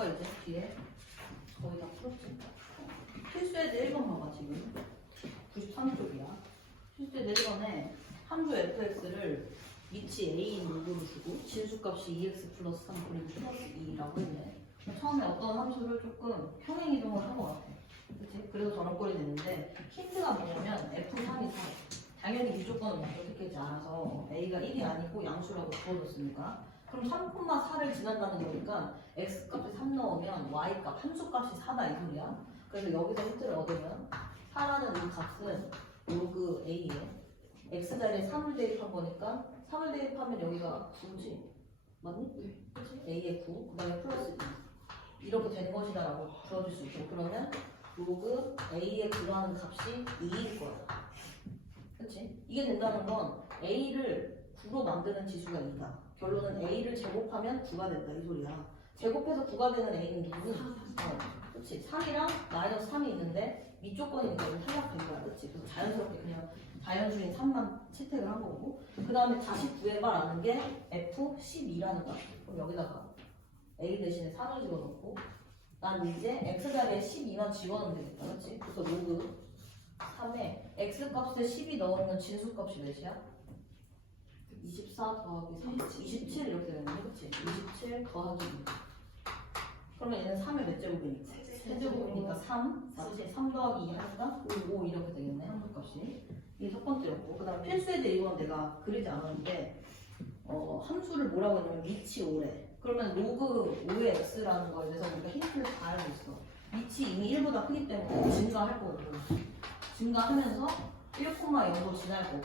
거야 이제 뒤에 거의 다 풀었지. 필수에드 1번 봐봐 지금 93쪽이야. 필수에드 1번에 함수 fx를 위치 a인 로그로 주고 진수값이 2x 플러스 3 그리고 플러스 2라고 했네. 처음에 어떤 함수를 조금 평행 이동을 한 것 같아. 그치? 그래서 저런 꼴이 됐는데 힌트가 뭐냐면 f3이 4. 당연히 무조건 어떻게 알아서 a가 1이 아니고 양수라고 주어졌으니까 그럼 3,4를 지난다는 거니까 x값에 3 넣으면 y값 함수값이 4다 이 소리야. 그래서 여기서 힌트를 얻으면 4라는 이 값은 로그 a에 x 자리에 3을 대입한 거니까 3을 대입하면 여기가 9지 맞니? 네. 그치? a에 9 그 다음에 플러스 2 이렇게 되는 것이다 라고 풀어줄 수 있죠. 그러면 로그 a에 9라는 값이 2일 거야. 그치? 이게 된다는 건 a를 9로 만드는 지수가 2다. 결론은 a를 제곱하면 9가 된다 이 소리야. 제곱해서 9가 되는 a는 누구? 그치? 3이랑 마이너스 3이 있는데 밑조건이니까 이거 탈락된 거야. 그치? 그래서 자연스럽게 그냥 자연수인 3만 채택을 한 거고 그 다음에 다시 구해봐라는 게 F12라는 거. 그럼 여기다가 A 대신에 3을 집어넣고 난 이제 X자리에 12만 집어넣으면 되겠다. 그치? 그래서 로그 3에 X값에 12 넣으면 진수값이 몇이야? 24 더하기 3, 27 이렇게 되는 거지. 그치? 27 더하기 2 그러면 얘는 3의 몇 제곱이니까? 세제곱이니까 3 맞지? 3 더하기 2 하니까 5 이렇게 되겠네 함수값이. 이게 첫 번째였고 그 다음 필수에 대해 이건 내가 그리지 않았는데 함수를 뭐라고 했냐면 위치 5래. 그러면 로그 5의 x라는 거에 대해서 우리가 힌트를 다 알고 있어. 위치 이미 1보다 크기 때문에 증가할 거고 증가하면서 1,0로 지날 거고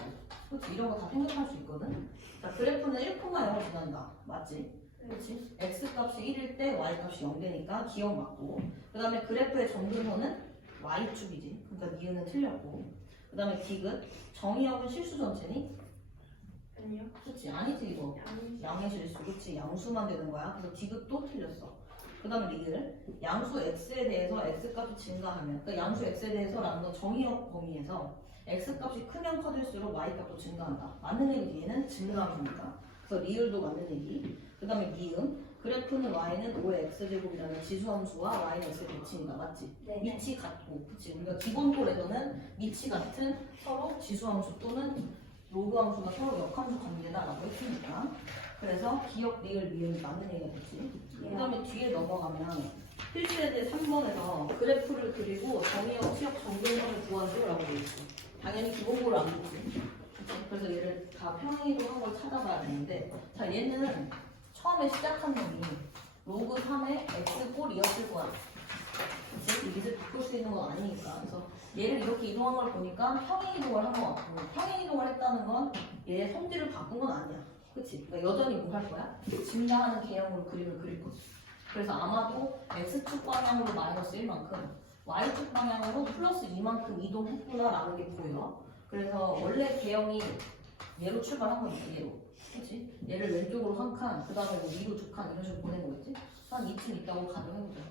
그렇지? 이런 거 다 생각할 수 있거든. 자 그래프는 1,0로 지난다 맞지? 그렇지? x값이 1일 때 y값이 0되니까 기억 맞고 그 다음에 그래프의 정근선은 y축이지. 그러니까 니은은 틀렸고 그 다음에 디귿 정의역은 실수 전체니? 아니요. 그렇지 아니지 이거 아니. 양의 실수 그렇지 양수만 되는 거야. 그래서 디귿도 틀렸어. 그 다음에 리을 양수 x에 대해서 x값이 증가하면 그러니까 양수 x에 대해서라는 건 정의역 범위에서 x값이 크면 커질수록 y값도 증가한다. 맞는 얘기 뒤에는 증가합니다. 그래서 리을도 맞는 얘기. 그 다음에 미음 그래프는 y는 5의 x제곱이라는 지수함수와 y는 x의 대칭이다. 맞지? 네. 밑이 같고 그치? 우리가 기본꼴에서는 밑이 같은 서로 지수함수 또는 로그함수가 서로 역함수 관계다라고 했으니까 그래서 기억, 리을, 미음이 맞는 얘기가 됐지. 그 다음에 뒤에 넘어가면 필수에 대해 3번에서 그래프를 그리고 정의역, 치역, 정근선을 구하세요라고 되어 있어. 당연히 기본꼴을 안 보지. 그래서 얘를 다 평행이동 한 걸 찾아봐야 되는데 자 얘는 처음에 시작한 놈이 로그 3의 x꼴이었을 거야. 그치? 이 밑을 바꿀 수 있는 건 아니니까. 그래서 얘를 이렇게 이동한 걸 보니까 평행이동을 한 것 같고 평행이동을 했다는 건 얘의 성질을 바꾼 건 아니야. 그치? 그러니까 여전히 뭐 할 거야? 증가하는 개형으로 그림을 그릴 거지. 그래서 아마도 x축 방향으로 마이너스 1만큼 y축 방향으로 플러스 2만큼 이동했구나라는 게 보여. 그래서 원래 개형이 얘로 출발한 거니까 얘로. 그치? 얘를 왼쪽으로 한 칸, 그 다음에 뭐 위로 두 칸 이런 식으로 보낸 거겠지? 한 2층 있다고 가정해보자.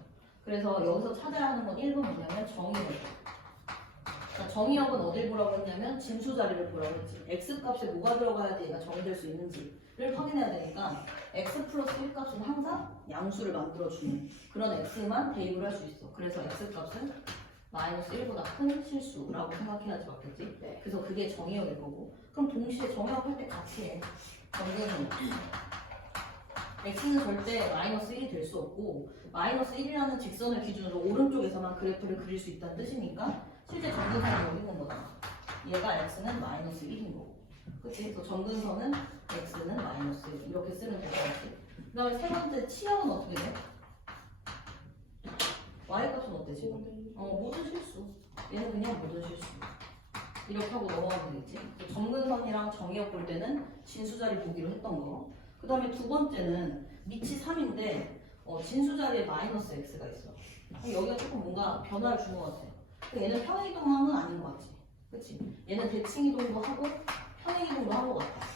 그래서 여기서 찾아야 하는 건 1번 뭐냐면 정의역. 그러니까 정의역은 어딜 보라고 했냐면 진수 자리를 보라고 했지. x값에 뭐가 들어가야지 얘가 정의될 수 있는지를 확인해야 되니까 x 플러스 1값은 항상 양수를 만들어주는 그런 x만 대입을 할 수 있어. 그래서 x값은 마이너스 1보다 큰 실수라고 생각해야지 맞겠지? 네. 그래서 그게 정의역일 거고 그럼 동시에 정의역 할 때 같이 해. 정의역은 x는 절대 마이너스 1이 될 수 없고 마이너스 1이라는 직선을 기준으로 오른쪽에서만 그래프를 그릴 수 있다는 뜻이니까 실제 정근선이 여기 있는 거잖아. 얘가 x는 마이너스 1인 거고 그치? 그래서 정근선은 x는 마이너스 1 이렇게 쓰면 될 것 같지? 그 다음에 세 번째 치역은 어떻게 돼? y값은 어때 지금? 모든 실수. 얘는 그냥 모든 실수. 이렇게 하고 넘어가면 되겠지. 정근선이랑 정의역 볼 때는 진수자리 보기로 했던 거. 그 다음에 두 번째는 밑이 3인데 진수 자리에 마이너스 x가 있어. 여기가 조금 뭔가 변화를 준 것 같아. 얘는 평행이동은 아닌 것 같지. 그치? 얘는 대칭이동도 하고 평행이동도 한 것 같아.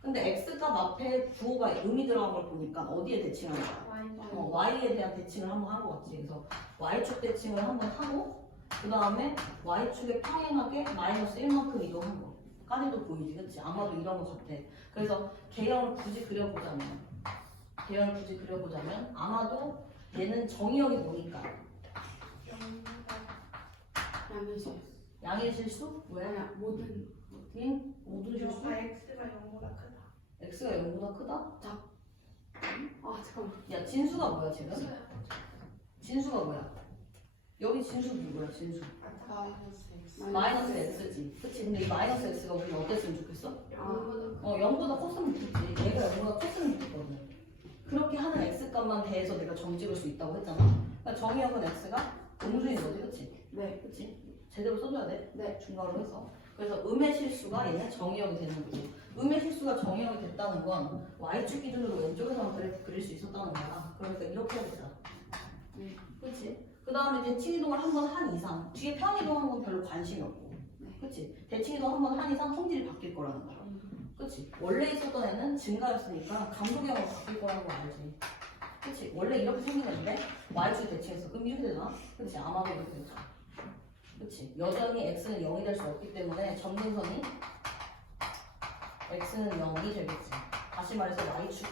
근데 x값 앞에 부호가 음이 들어간 걸 보니까 어디에 대칭한 거야? y에 대한 대칭을 한번 한 것 같지. 그래서 y축 대칭을 한번 하고 그 다음에 y축에 평행하게 마이너스 1만큼 이동한 거. 까지도 보이지, 그치? 아마도 이런 것 같아. 그래서 개형을 굳이 그려보자면 아마도 얘는 정의역이 뭐니까? 양의실. 양의 실수? 왜? 뭐야? 모든 모든 실수? x가 0보다 크다. x가 0보다 크다? 아 잠깐만. 야 진수가 뭐야 지금? 진수가 뭐야? 여기 진수 누구야 진수? 마이너스 x지. 그치? 근데 이 마이너스 x가 우리가 어땠으면 좋겠어? 0보다 컸으면 좋겠지. 얘가 0보다 컸으면 좋겠거든. 그렇게 하는 x 값만 대해서 내가 정 찍을 수 있다고 했잖아. 그러니까 정의역은 x가 음수인 거지, 그치? 네. 그치? 제대로 써줘야 돼. 네. 중괄호 해서. 그래서 음의 실수가 얘는 정의역이 되는 거지. 음의 실수가 정의역이 됐다는 건 y축 기준으로 왼쪽에서만 그래프 그릴 수 있었다는 거야. 그러니까 이렇게 해보자. 그치? 그 다음에 대칭 이동을 한 번 한 이상, 뒤에 평 이동한 건 별로 관심이 없고, 그치? 대칭 이동 한 번 한 이상 성질이 바뀔 거라는 거야. 그치? 원래 있었던 애는 증가였으니까 감소경으로 바뀔 거라는 거 알지? 그치? 원래 이렇게 생겼는데 y축 대칭했어. 그럼 이렇게 되나? 그치? 아마도 이렇게 되죠. 그치? 여전히 x는 0이 될 수 없기 때문에 점근선이 x는 0이 되겠지. 다시 말해서 y축이.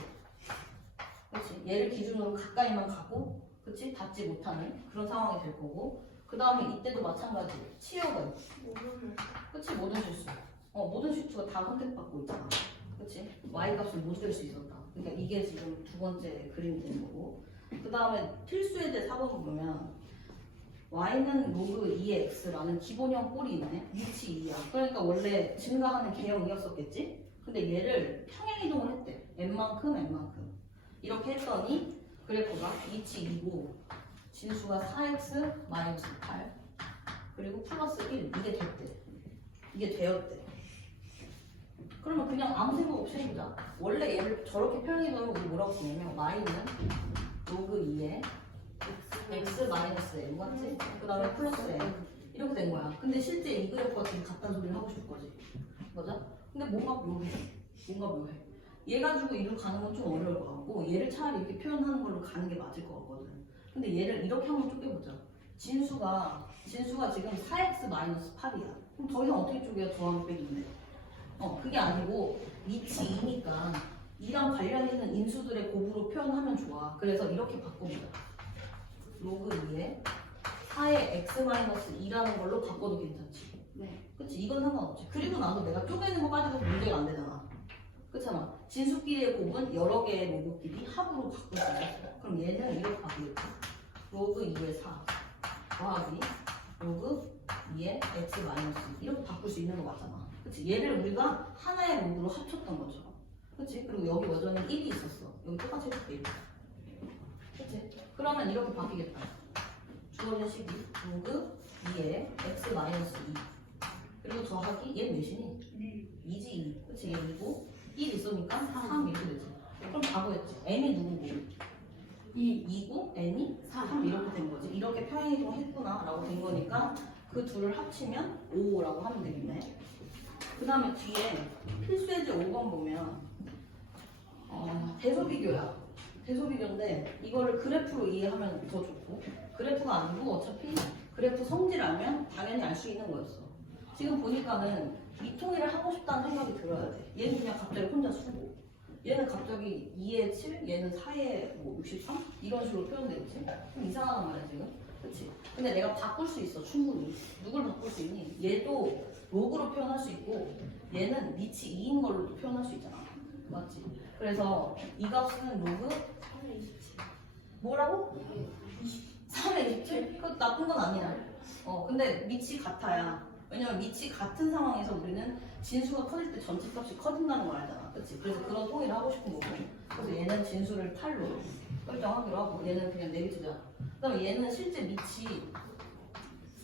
그치? 얘를 기준으로 가까이만 가고, 그치? 닿지 못하는 그런 상황이 될 거고, 그 다음에 이때도 마찬가지. 치여가 있고. 그치? 모든 실수. 모든 실수가 다 선택받고 있잖아. 그치? y값을 못 될 수 있었다. 그러니까 이게 지금 두 번째 그림이 되는 거고. 그 다음에 필수에 대해 4번을 보면 y는 로그 2의 x라는 기본형 꼴이 있네. 위치 2야. 그러니까 원래 증가하는 개형이었었겠지? 근데 얘를 평행 이동을 했대. n만큼 n만큼. 이렇게 했더니 그래프가 위치 2고 진수가 4x 마이너스 8 그리고 플러스 1 이게 됐대. 이게 되었대. 그러면 그냥 아무 생각 없이 해보자. 원래 얘를 저렇게 표현해보면 우리 뭐라고 쓰냐면 y는 로그 2에 x 마이너스 n 맞지? 그 다음에 플러스 n 이렇게 된 거야. 근데 실제 이 그래프가 지금 같다는 소리를 하고 싶을 거지. 맞아? 근데 뭔가 묘해. 뭔가 묘해. 얘 가지고 이리로 가는 건 좀 어려울 것 같고 얘를 차라리 이렇게 표현하는 걸로 가는 게 맞을 것 같거든. 근데 얘를 이렇게 한번 쪼개보자. 진수가 지금 4x 마이너스 8이야. 그럼 더 이상 어떻게 쪼개야? 더하기 빼기인데. 그게 아니고 위치 2니까 2랑 관련 있는 인수들의 곱으로 표현하면 좋아. 그래서 이렇게 바꿔보자. 로그 2에 4의 x-2라는 걸로 바꿔도 괜찮지. 네. 그치? 이건 상관없지. 그리고 나서 내가 쪼개는 거 가지고 문제가 안 되잖아. 그렇잖아. 진수끼리의 곱은 여러 개의 로그끼리 합으로 바꿀 수 있어. 그럼 얘는 이렇게 바뀌겠지. 로그 2의 4 더하기 로그 2의 x-2 이렇게 바꿀 수 있는 거 맞잖아. 그치? 얘를 우리가 하나의 로그로 합쳤던 것처럼. 그치? 그리고 여기 여전히 1이 있었어. 여기 똑같이 해줄게. 그치? 그러면 이렇게 바뀌겠다. 주어진 식이 로그 2의 x-2 그리고 더하기 얘 몇이니? 2지 2. 그치? 얘 2고 1 있으니까 3 이렇게 되지. 그럼 바보였지. n이 누구고? 2고 n이 3 이렇게 된 거지. 이렇게 평행이동 했구나 라고 된 거니까 그 둘을 합치면 5라고 하면 되겠네. 그 다음에 뒤에 필수예제 5번 보면 대소비교야. 대소비교인데 이거를 그래프로 이해하면 더 좋고 그래프가 아니고 어차피 그래프 성질 알면 당연히 알 수 있는 거였어. 지금 보니까는 미통일을 하고 싶다는 생각이 들어야 돼. 얘는 그냥 갑자기 혼자 쓰고 얘는 갑자기 2에 7, 얘는 4에 63? 이런 식으로 표현되겠지? 좀 이상하단 말이야 지금. 그치? 근데 내가 바꿀 수 있어 충분히. 누굴 바꿀 수 있니? 얘도 로그로 표현할 수 있고 얘는 위치 2인 걸로도 표현할 수 있잖아. 맞지? 그래서 이 값은 로그 3에 27. 뭐라고? 3에 27? 그거 나쁜 건 아니야. 근데 위치 같아야. 왜냐면 위치 같은 상황에서 우리는 진수가 커질 때 전체 값이 커진다는 걸 알잖아. 그치? 그래서 그런 통일을 하고 싶은 거고. 그래서 얘는 진수를 8로 설정하기로 하고 얘는 그냥 내비두자. 그 다음에 얘는 실제 위치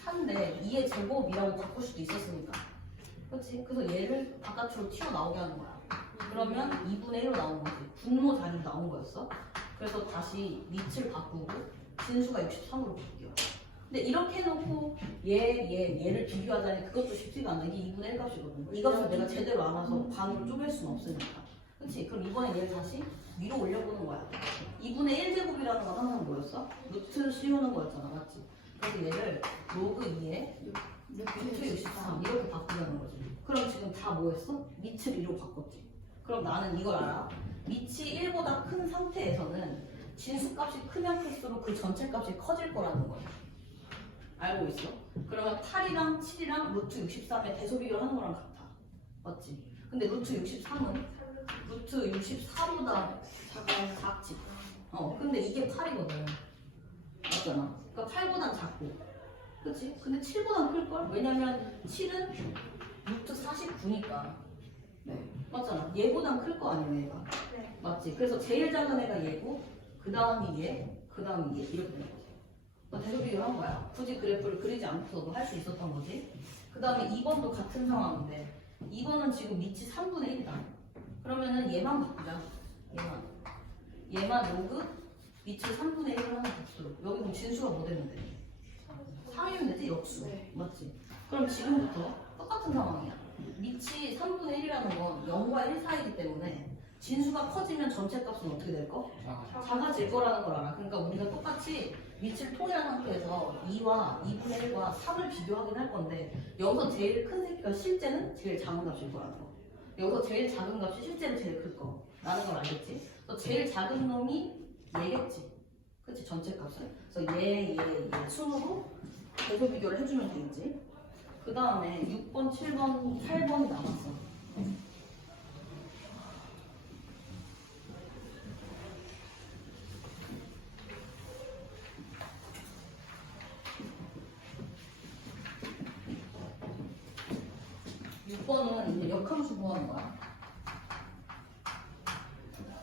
4인데 2의 제곱이라고 바꿀 수도 있었으니까. 그치? 그래서 얘를 바깥으로 튀어나오게 하는 거야. 그러면 2분의 1로 나온 거지. 분모 자리로 나온 거였어. 그래서 다시 위치를 바꾸고 진수가 63으로 바뀌어. 근데 이렇게 해놓고 얘를 비교하자니 그것도 쉽지가 않아. 이게 2분의 1 값이거든. 이 값을 내가 제대로 알아서 반으로 쪼갤 수는 없으니까. 그치? 그럼 이번에 얘를 다시 위로 올려보는 거야. 2분의 1제곱이라는 건 항상 뭐였어? 루트 씌우는 거였잖아. 맞지? 그래서 얘를 로그 2에 루트 63 이렇게 바꾸자는 거지. 그럼 지금 다 뭐했어? 위치를 2로 바꿨지. 그럼 나는 이걸 알아. 위치 1보다 큰 상태에서는 진수 값이 크면 클수록 그 전체 값이 커질 거라는 거야. 알고 있어? 그러면 8이랑 7이랑 루트 63의 대소 비교를 하는 거랑 같아. 맞지? 근데 루트 63은 루트 64보다 작지. 근데 이게 8이거든. 맞잖아. 그러니까 8보단 작고. 그치? 근데 7보단 클걸? 왜냐면 7은 루트 49니까. 네. 맞잖아. 얘보단 클 거 아니야, 얘가. 네. 맞지? 그래서 제일 작은 애가 얘고, 그 다음이 얘, 그 다음이 얘. 이렇게 되는 거지. 대소 비교를 한 거야. 굳이 그래프를 그리지 않고서도 할 수 있었던 거지. 그 다음에 2번도 같은 상황인데, 2번은 지금 밑이 3분의 1이다. 그러면은 얘만 바꾸자. 얘만 로그 밑을 3분의 1을 하는 값으로. 여기 그럼 진수가 뭐 되면 돼? 3이면 되지? 역수. 네. 맞지? 그럼 지금부터 똑같은 상황이야. 밑이 3분의 1이라는 건 0과 1 사이이기 때문에 진수가 커지면 전체 값은 어떻게 될 거? 작아질 거라는 걸 알아. 그러니까 우리가 똑같이 밑을 통일한 상태에서 2와 2분의 1과 3을 비교하긴 할 건데 여기서 제일 큰 새끼가 실제는 제일 작은 값일 거라는 거. 여기서 제일 작은 값이 실제는 제일 클 거. 라는 걸 알겠지? 그래서 제일 작은 놈이 얘겠지. 그치? 전체 값을. 그래서 얘 순으로 대소 비교를 해주면 되겠지. 그 다음에 6번, 7번, 8번이 남았어. 는 이제 역함수 구하는 거야.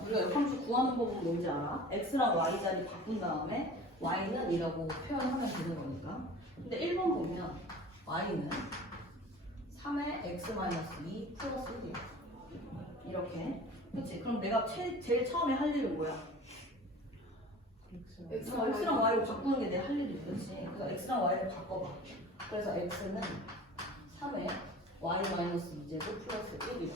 우리가 역함수 구하는 법은 뭔지 알아? x랑 y 자리 바꾼 다음에 y는 이라고 표현하면 되는 거니까. 근데 1번 보면 y는 3의 x-2 플러스 1 이렇게. 그치? 그럼 내가 제일 처음에 할 일은 뭐야? x랑 y를 바꾸는 게 내 할 일이지. 그치? 그래서 x랑 y를 바꿔봐. 그래서 x는 3의 y-2제곱 플러스 1이라고.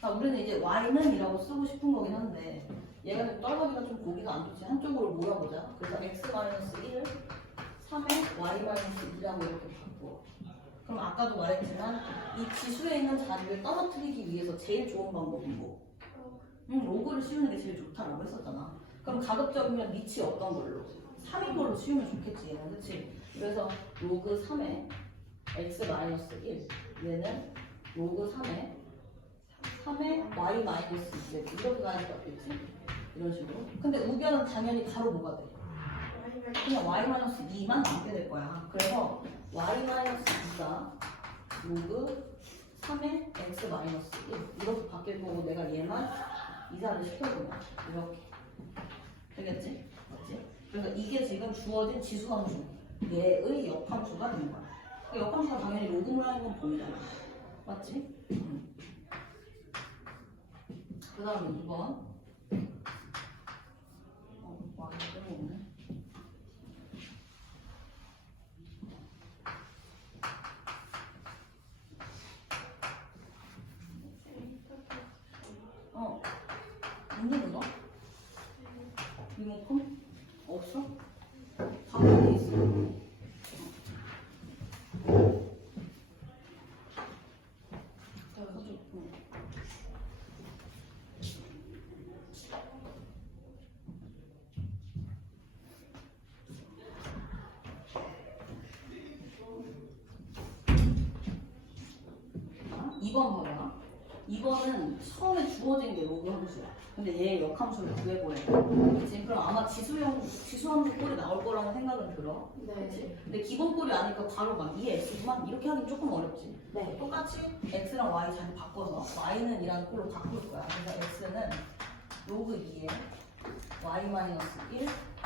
자, 우리는 이제 y는 이라고 쓰고 싶은 거긴 한데 얘가 좀 떨어지기가 좀 보기가 안 좋지. 한쪽으로 모여보자. 그래서 x-1을 3의 y-2라고 이렇게 바꿔. 그럼 아까도 말했지만 이 지수에 있는 자리를 떨어뜨리기 위해서 제일 좋은 방법은 뭐? 로그를 씌우는 게 제일 좋다라고 했었잖아. 그럼 가급적이면 밑이 어떤 걸로? 3인 걸로 씌우면 좋겠지, 얘는. 그치? 그래서 로그 3의 x-1 얘는 로그 3의 y-2 이렇게 가야 될 것 같겠지? 이런 식으로. 근데 우변은 당연히 바로 뭐가 돼? 그냥 y-2만 남게 될 거야. 그래서 y-2가 로그 3의 x-1 이렇게 바뀔 거고 내가 얘만 이사를 시켜준 거야. 이렇게. 되겠지? 맞지? 그러니까 이게 지금 주어진 지수함수 얘의 역함수가 되는 거야. 그 역함수가 당연히 로그 모양인 건 보이잖아. 맞지? 그 다음에 2번. 많이 빼먹네. 있는 거? 리모컨? 없어? 방에 있어. 자, 2번 봐봐. 2번은 처음에 주어진 게 로그 함수야. 근데 얘 역함수를 구해보래. 그치? 그럼 아마 지수함수 꼴이 나올 거라는 생각은 들어. 네. 그치? 근데 기본 꼴이 아니까 바로 막 2x구만 이렇게 하기 조금 어렵지. 네. 똑같이 x랑 y 자리 바꿔서 y는 이라는 꼴로 바꿀 거야. 그래서 x는 로그 2에 y-1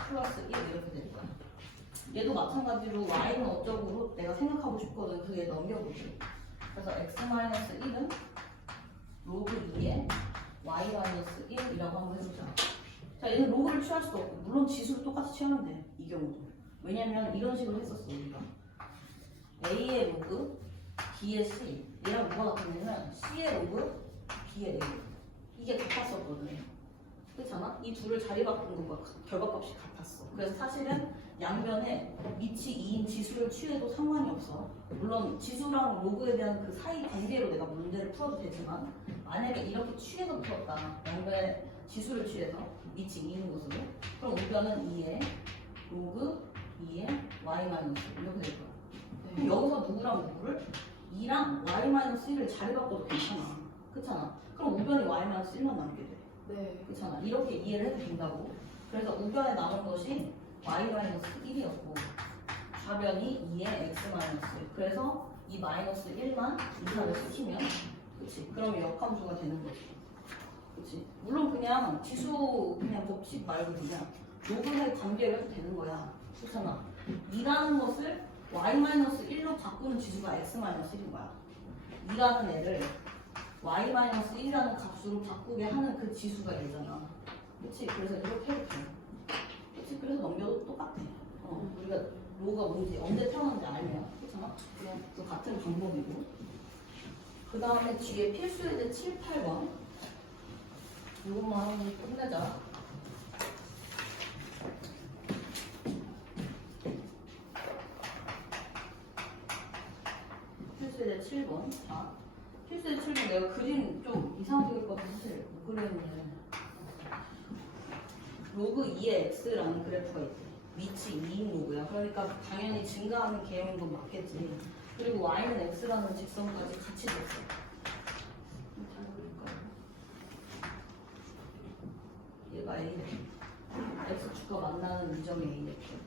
플러스 1 이렇게 될 거야. 얘도 마찬가지로 y는 어쩌고 내가 생각하고 싶거든. 그게 넘겨보지. 그래서 x-1은 로그 2에 y-1이라고 한번 해보자. 자, 얘는 로그를 취할 수도 없고 물론 지수를 똑같이 취하면 돼. 이 경우도. 왜냐면 이런 식으로 했었어 우리가. a의 로그, b의 c 얘랑 뭐가 같았냐면 c의 로그, b의 a 이게 같았었거든. 그렇잖아? 이 둘을 자리 바꾼 것과 결과값이 같았어. 그래서 사실은 양변에 밑이 2인 지수를 취해도 상관이 없어. 물론 지수랑 로그에 대한 그 사이 관계로 내가 문제를 풀어도 되지만 만약에 이렇게 취해서 풀었다. 양변에 지수를 취해서 밑이 2인 것으로. 그럼 우변은 2에 로그 2에 y 마이너스 이렇게 될 거야. 그럼 여기서 누구랑 누구를? 2랑 y 마이너스 1을 자리 바꿔도 괜찮아. 그렇잖아. 그럼 우변이 y 마이너스 1만 남게 돼. 네. 그렇잖아. 이렇게 이해를 해도 된다고. 그래서 우변에 남은 것이 y 마이너스 1이었고 좌변이 2의 x 마이너스 1. 그래서 이 마이너스 1만 이산을 시키면 그렇지. 그럼 역함수가 되는 거지. 그렇지. 물론 그냥 지수 그냥 법칙 말고 그냥 로그의 관계를 해도 되는 거야. 그렇잖아. 2라는 것을 y-1로 바꾸는 지수가 x-1인 거야. 2라는 애를 y-1이라는 값으로 바꾸게 하는 그 지수가 얘잖아. 그치? 그래서 이렇게 해도 돼. 그치? 그래서 넘겨도 똑같아. 우리가 로가 뭔지 언제 태어났는지 알면. 그렇잖아? 그냥 또 같은 방법이고. 그 다음에 뒤에 필수예제 7, 8번. 이것만 하고 끝내자. 필수예제 7번. 자, 필수예제 7번 내가 그림 좀 이상하게 그렸거든. 사실 못 그렸는데. 로그 2의 x라는 그래프가 있대. 밑이 2인 로그야. 그러니까 당연히 증가하는 개형인 건 맞겠지. 그리고 y는 x라는 직선까지 같이 줬어. 잘 그릴까요? 얘가 a. x축과 만나는 이점이 a 이렇게.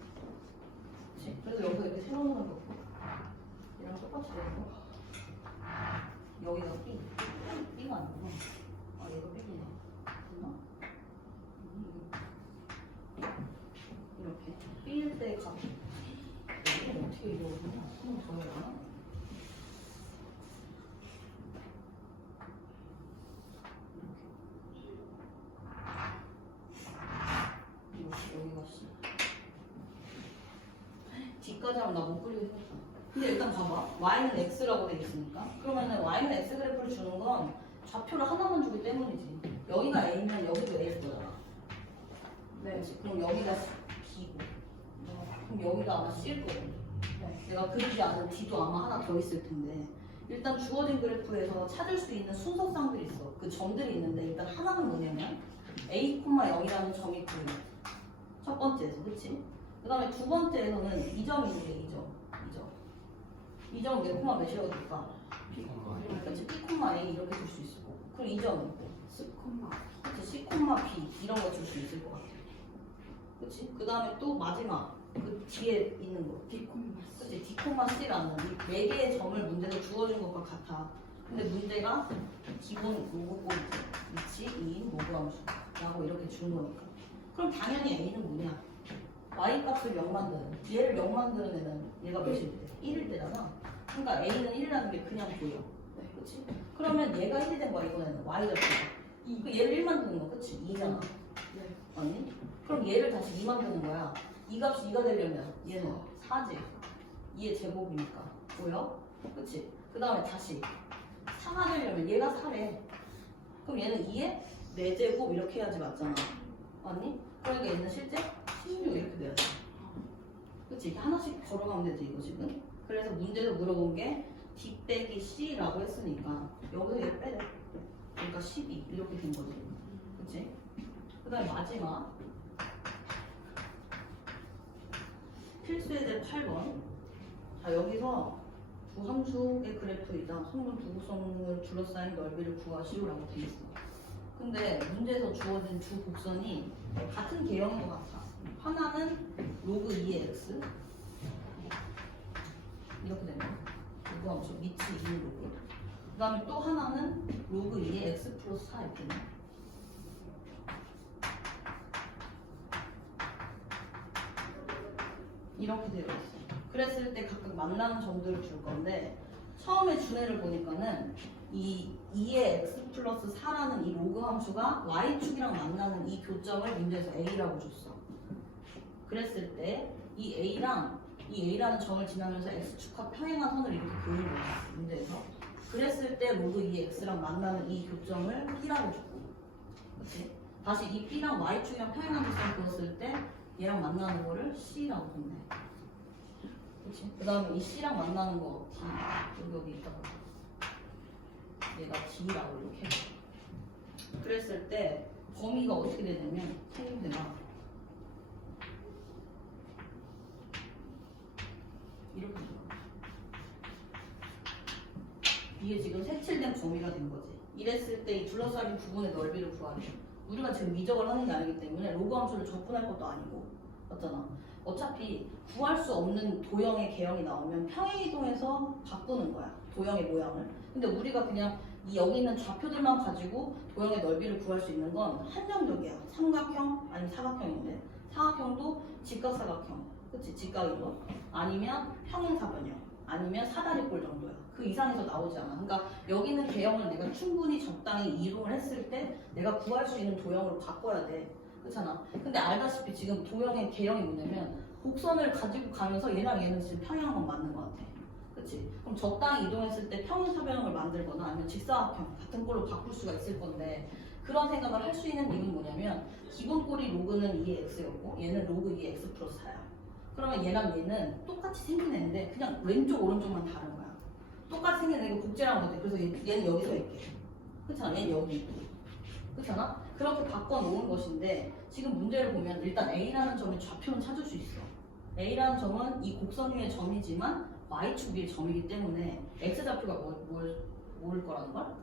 그치? 그래서 여기서 이렇게 세로 넣어놓고 얘랑 똑같이 되는 거. 여기가 b. b가 아니구나. 아, 얘가 b구나. 됐나? 이렇게 b일 때 값. 이거 어떻게 이루어지냐? 한번 더 해야 하나? 여기가 C. D까지 하면 나 못 그리고 생겼다. 근데 일단 봐봐. Y는 X라고 돼 있으니까. 그러면은 Y는 X 그래프를 주는 건 좌표를 하나만 주기 때문이지. 여기가 A면 여기도 A일 거잖아. 네. 그럼 여기가 B고. 그럼 여기가 아마 C일 거거든. 내가 그리지 않은 D도 아마 하나 더 있을 텐데. 일단 주어진 그래프에서 찾을 수 있는 순서상들이 있어. 그 점들이 있는데 일단 하나는 뭐냐면 A, 0이라는 점이 보여. 첫 번째에서, 그치? 그 다음에 두 번째에서는 이 점이 있는데, 이 점. 이 점은 몇 콤마 몇이라고 될까? 그치? B, A 이렇게 줄 수 있을 거고. 그럼 이 점은? C, 그치? C, B 이런 거 줄 수 있을 것 같아. 그치? 그 다음에 또 마지막, 그 뒤에 있는 거. D, 그치? D, C라는 이 네 개의 점을 문제에서 주어진 것과 같아. 근데 문제가 기본 로그 포인트, 위치, 2인 로그 함수라고 이렇게 주는 거니까. 그럼 당연히 A는 뭐냐? Y 값을 0 만드는, 얘를 0 만드는 애는 얘가 몇일 때? 1일 때잖아. 그러니까 A는 1이라는 게 그냥 보여. 그치? 그러면 얘가 1이 된 거야, 이번에는. Y 자체가. 그 얘를 1 만드는 거, 그치? 2잖아. 네. 아니? 그럼 얘를 다시 2 만드는 거야. 이 값이 2가 되려면 얘는 4지. 2의 제곱이니까. 보여? 그치? 그 다음에 다시 4가 되려면 얘가 4래. 그럼 얘는 2의 4제곱 이렇게 해야지 맞잖아. 아니? 그러니까 얘는 실제 16 이렇게 돼야 돼. 그치? 이렇게 하나씩 걸어가면 되지, 이거 지금. 그래서 문제에서 물어본 게 D 빼기 C라고 했으니까 여기서 얘 빼래. 그러니까 12 이렇게 된 거지. 그치? 그 다음에 마지막 필수예제 8번. 자, 여기서 두 함수의 그래프이다. 성분 두 곡선을 둘러싸인 넓이를 구하시오라고 되어 있어. 근데 문제에서 주어진 두 곡선이 같은 개형인 것 같아. 하나는 로그 2의 x 이렇게 되네. 로그 함수 밑이 2의 로그. 그 다음에 또 하나는 로그 2의 x 플러스 4 이렇게 되네. 이렇게 되어 있어. 그랬을 때 각각 만나는 점들을 줄 건데 처음에 준 애를 보니까는 이 2의 x 플러스 4라는 이 로그 함수가 y축이랑 만나는 이 교점을 문제에서 a라고 줬어. 그랬을 때 이 a랑 이 a라는 점을 지나면서 x축과 평행한 선을 이렇게 그린 거야. 문제에서. 그랬을 때 로그 2의 x랑 만나는 이 교점을 b라고 줬고, 그렇지? 다시 이 b랑 y축이랑 평행한 교점 그었을 때 얘랑 만나는 거를 c라고 했네. 그치? 그 다음에 이 C랑 만나는 거 D 여기 있다가 얘가 D라고 이렇게 그랬을 때 범위가 어떻게 되냐면 생김새가 이렇게 돼요. 이게 지금 색칠된 범위가 된 거지. 이랬을 때 이 둘러싸인 부분의 넓이를 구하래. 우리가 지금 미적을 하는 게 아니기 때문에 로그 함수를 접근할 것도 아니고 맞잖아. 어차피 구할 수 없는 도형의 개형이 나오면 평행이동해서 바꾸는 거야. 도형의 모양을. 근데 우리가 그냥 이 여기 있는 좌표들만 가지고 도형의 넓이를 구할 수 있는 건 한정적이야. 삼각형 아니면 사각형인데 사각형도 직각사각형, 그치? 직각이론 아니면 평행사변형 아니면 사다리꼴 정도야. 그 이상에서 나오지 않아. 그러니까 여기는 개형을 내가 충분히 적당히 이동을 했을 때 내가 구할 수 있는 도형으로 바꿔야 돼. 그렇잖아. 근데 알다시피 지금 도형의 개형이 뭐냐면 곡선을 가지고 가면서 얘랑 얘는 지금 평행한 맞는 것 같아. 그치? 그럼 적당히 이동했을 때 평행사변형을 만들거나 아니면 직사각형 같은 꼴로 바꿀 수가 있을 건데 그런 생각을 할 수 있는 이유는 뭐냐면 기본 꼴이 로그는 2의 x였고 얘는 로그 2의 x 플러스 4야. 그러면 얘랑 얘는 똑같이 생긴 애인데 그냥 왼쪽 오른쪽만 다른 거야. 똑같이 생긴 애가 곡제라는 거지. 그래서 얘는 여기서 있게. 그렇잖아. 얘는 여기 있고. 그렇잖아. 그렇게 바꿔놓은 것인데 지금 문제를 보면 일단 A라는 점의 좌표는 찾을 수 있어. A라는 점은 이 곡선 위의 점이지만 Y축 위의 점이기 때문에 X좌표가 뭘 거라는 걸?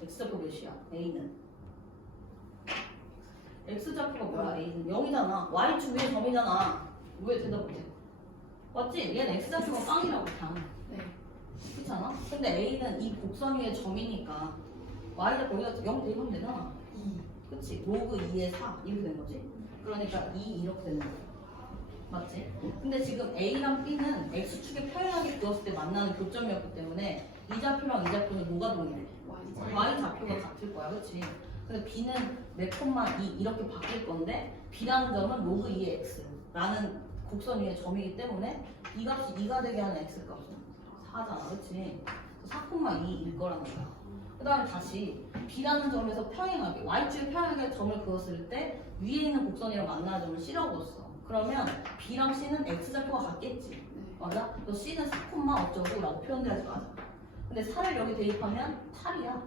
X좌표 몇이야? A는 X좌표가 뭐야? A는 0이잖아. Y축 위의 점이잖아. 왜 대답 못해? 맞지? 얘는 X좌표가 빵이라고 그냥. 네. 그렇잖아? 근데 A는 이 곡선 위의 점이니까 Y가 거기다 0 대입하면 되잖아. 2. 그치? 로그 2의 4 이렇게 된 거지? 그러니까 2 이렇게 되는 거야. 맞지? 근데 지금 A랑 B는 X축에 평행하게 그었을 때 만나는 교점이었기 때문에 이 좌표랑 이 좌표는 뭐가 동일해? Y 좌표가 같을 거야. 그치? 근데 B는 몇 콤마 2 이렇게 바뀔 건데 B라는 점은 로그 2의 X라는 곡선 위의 점이기 때문에 이 값이 2가 되게 하는 X 값은 4잖아. 그치? 4,2일 거라는 거야. 그 다음에 다시 B라는 점에서 평행하게 Y축에 평행하게 점을 그었을 때 위에 있는 곡선이랑 만나는 점을 C라고 뒀어. 그러면 B랑 C는 X좌표가 같겠지. 네. 맞아? 또 C는 4, 어쩌고 라고 표현돼야지 맞아. 근데 4를 여기 대입하면 8이야.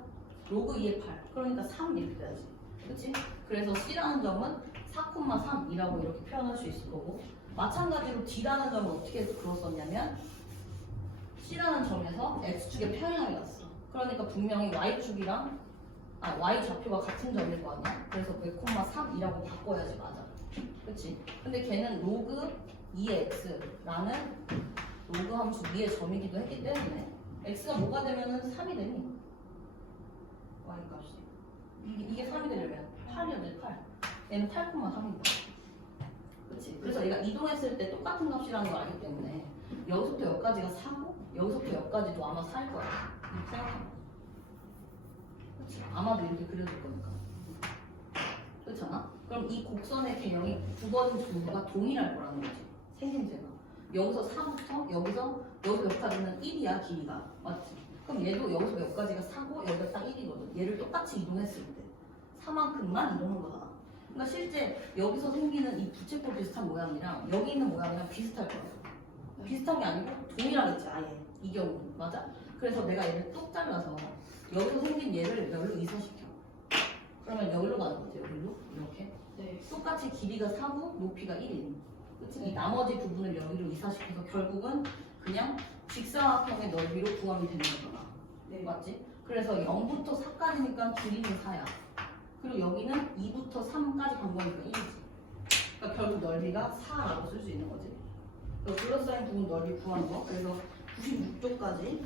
로그 2의 8. 그러니까 3 이렇게 돼야지. 그치? 그래서 C라는 점은 4,3이라고 이렇게 표현할 수 있을 거고 마찬가지로 D라는 점을 어떻게 그었었냐면 C라는 점에서 X축에 평행하게 갔어. 그러니까 분명히 Y축이랑 Y좌표가 같은 점일 거 아니야? 그래서 100,3이라고 바꿔야지 맞아. 그치? 근데 걔는 로그 2의 x라는 로그 함수 위의 점이기도 했기 때문에 x가 뭐가 되면은 3이 되니? y 값이 이게 3이 되려면 8이어야 8. 얘는 8,3인 거야. 그치? 그래서 얘가 이동했을 때 똑같은 값이라는 걸 알기 때문에 여기서부터 여기까지가 4고 여기서부터 여기까지도 아마 4일 거야. 이렇게 생각하면 그치? 아마도 이렇게 그려질 거니까. 그렇잖아? 그럼 이 곡선의 개형이 굽어진 정도가 동일할 거라는 거지. 생김새가. 여기서 4부터 여기서 여기까지는 1이야 길이가. 맞지? 그럼 얘도 여기서 여기까지가 4고 여기가 딱 1이거든. 얘를 똑같이 이동했을 때 4만큼만 이동한 거잖아. 그러니까 실제 여기서 생기는 이 부채꼴 비슷한 모양이랑 여기 있는 모양이랑 비슷할 거야. 비슷한 게 아니고 동일하겠지 아예. 이 경우는. 맞아? 그래서 내가 얘를 뚝 잘라서 여기서 생긴 얘를 여기로 이사시켜. 그러면 여기로 가는 거지, 여기로? 이렇게. 네. 똑같이 길이가 4고 높이가 1인. 그치? 이 나머지 부분을 여기로 이사시켜서 결국은 그냥 직사각형의 넓이로 구하면 되는 거잖아. 네. 맞지? 그래서 0부터 4까지니까 길이는 4야. 그리고 여기는 2부터 3까지 간 거니까 1이지. 그러니까 결국 넓이가 4라고 쓸 수 있는 거지. 둘러싸인 부분 넓이 구하는 거. 그래서 96도까지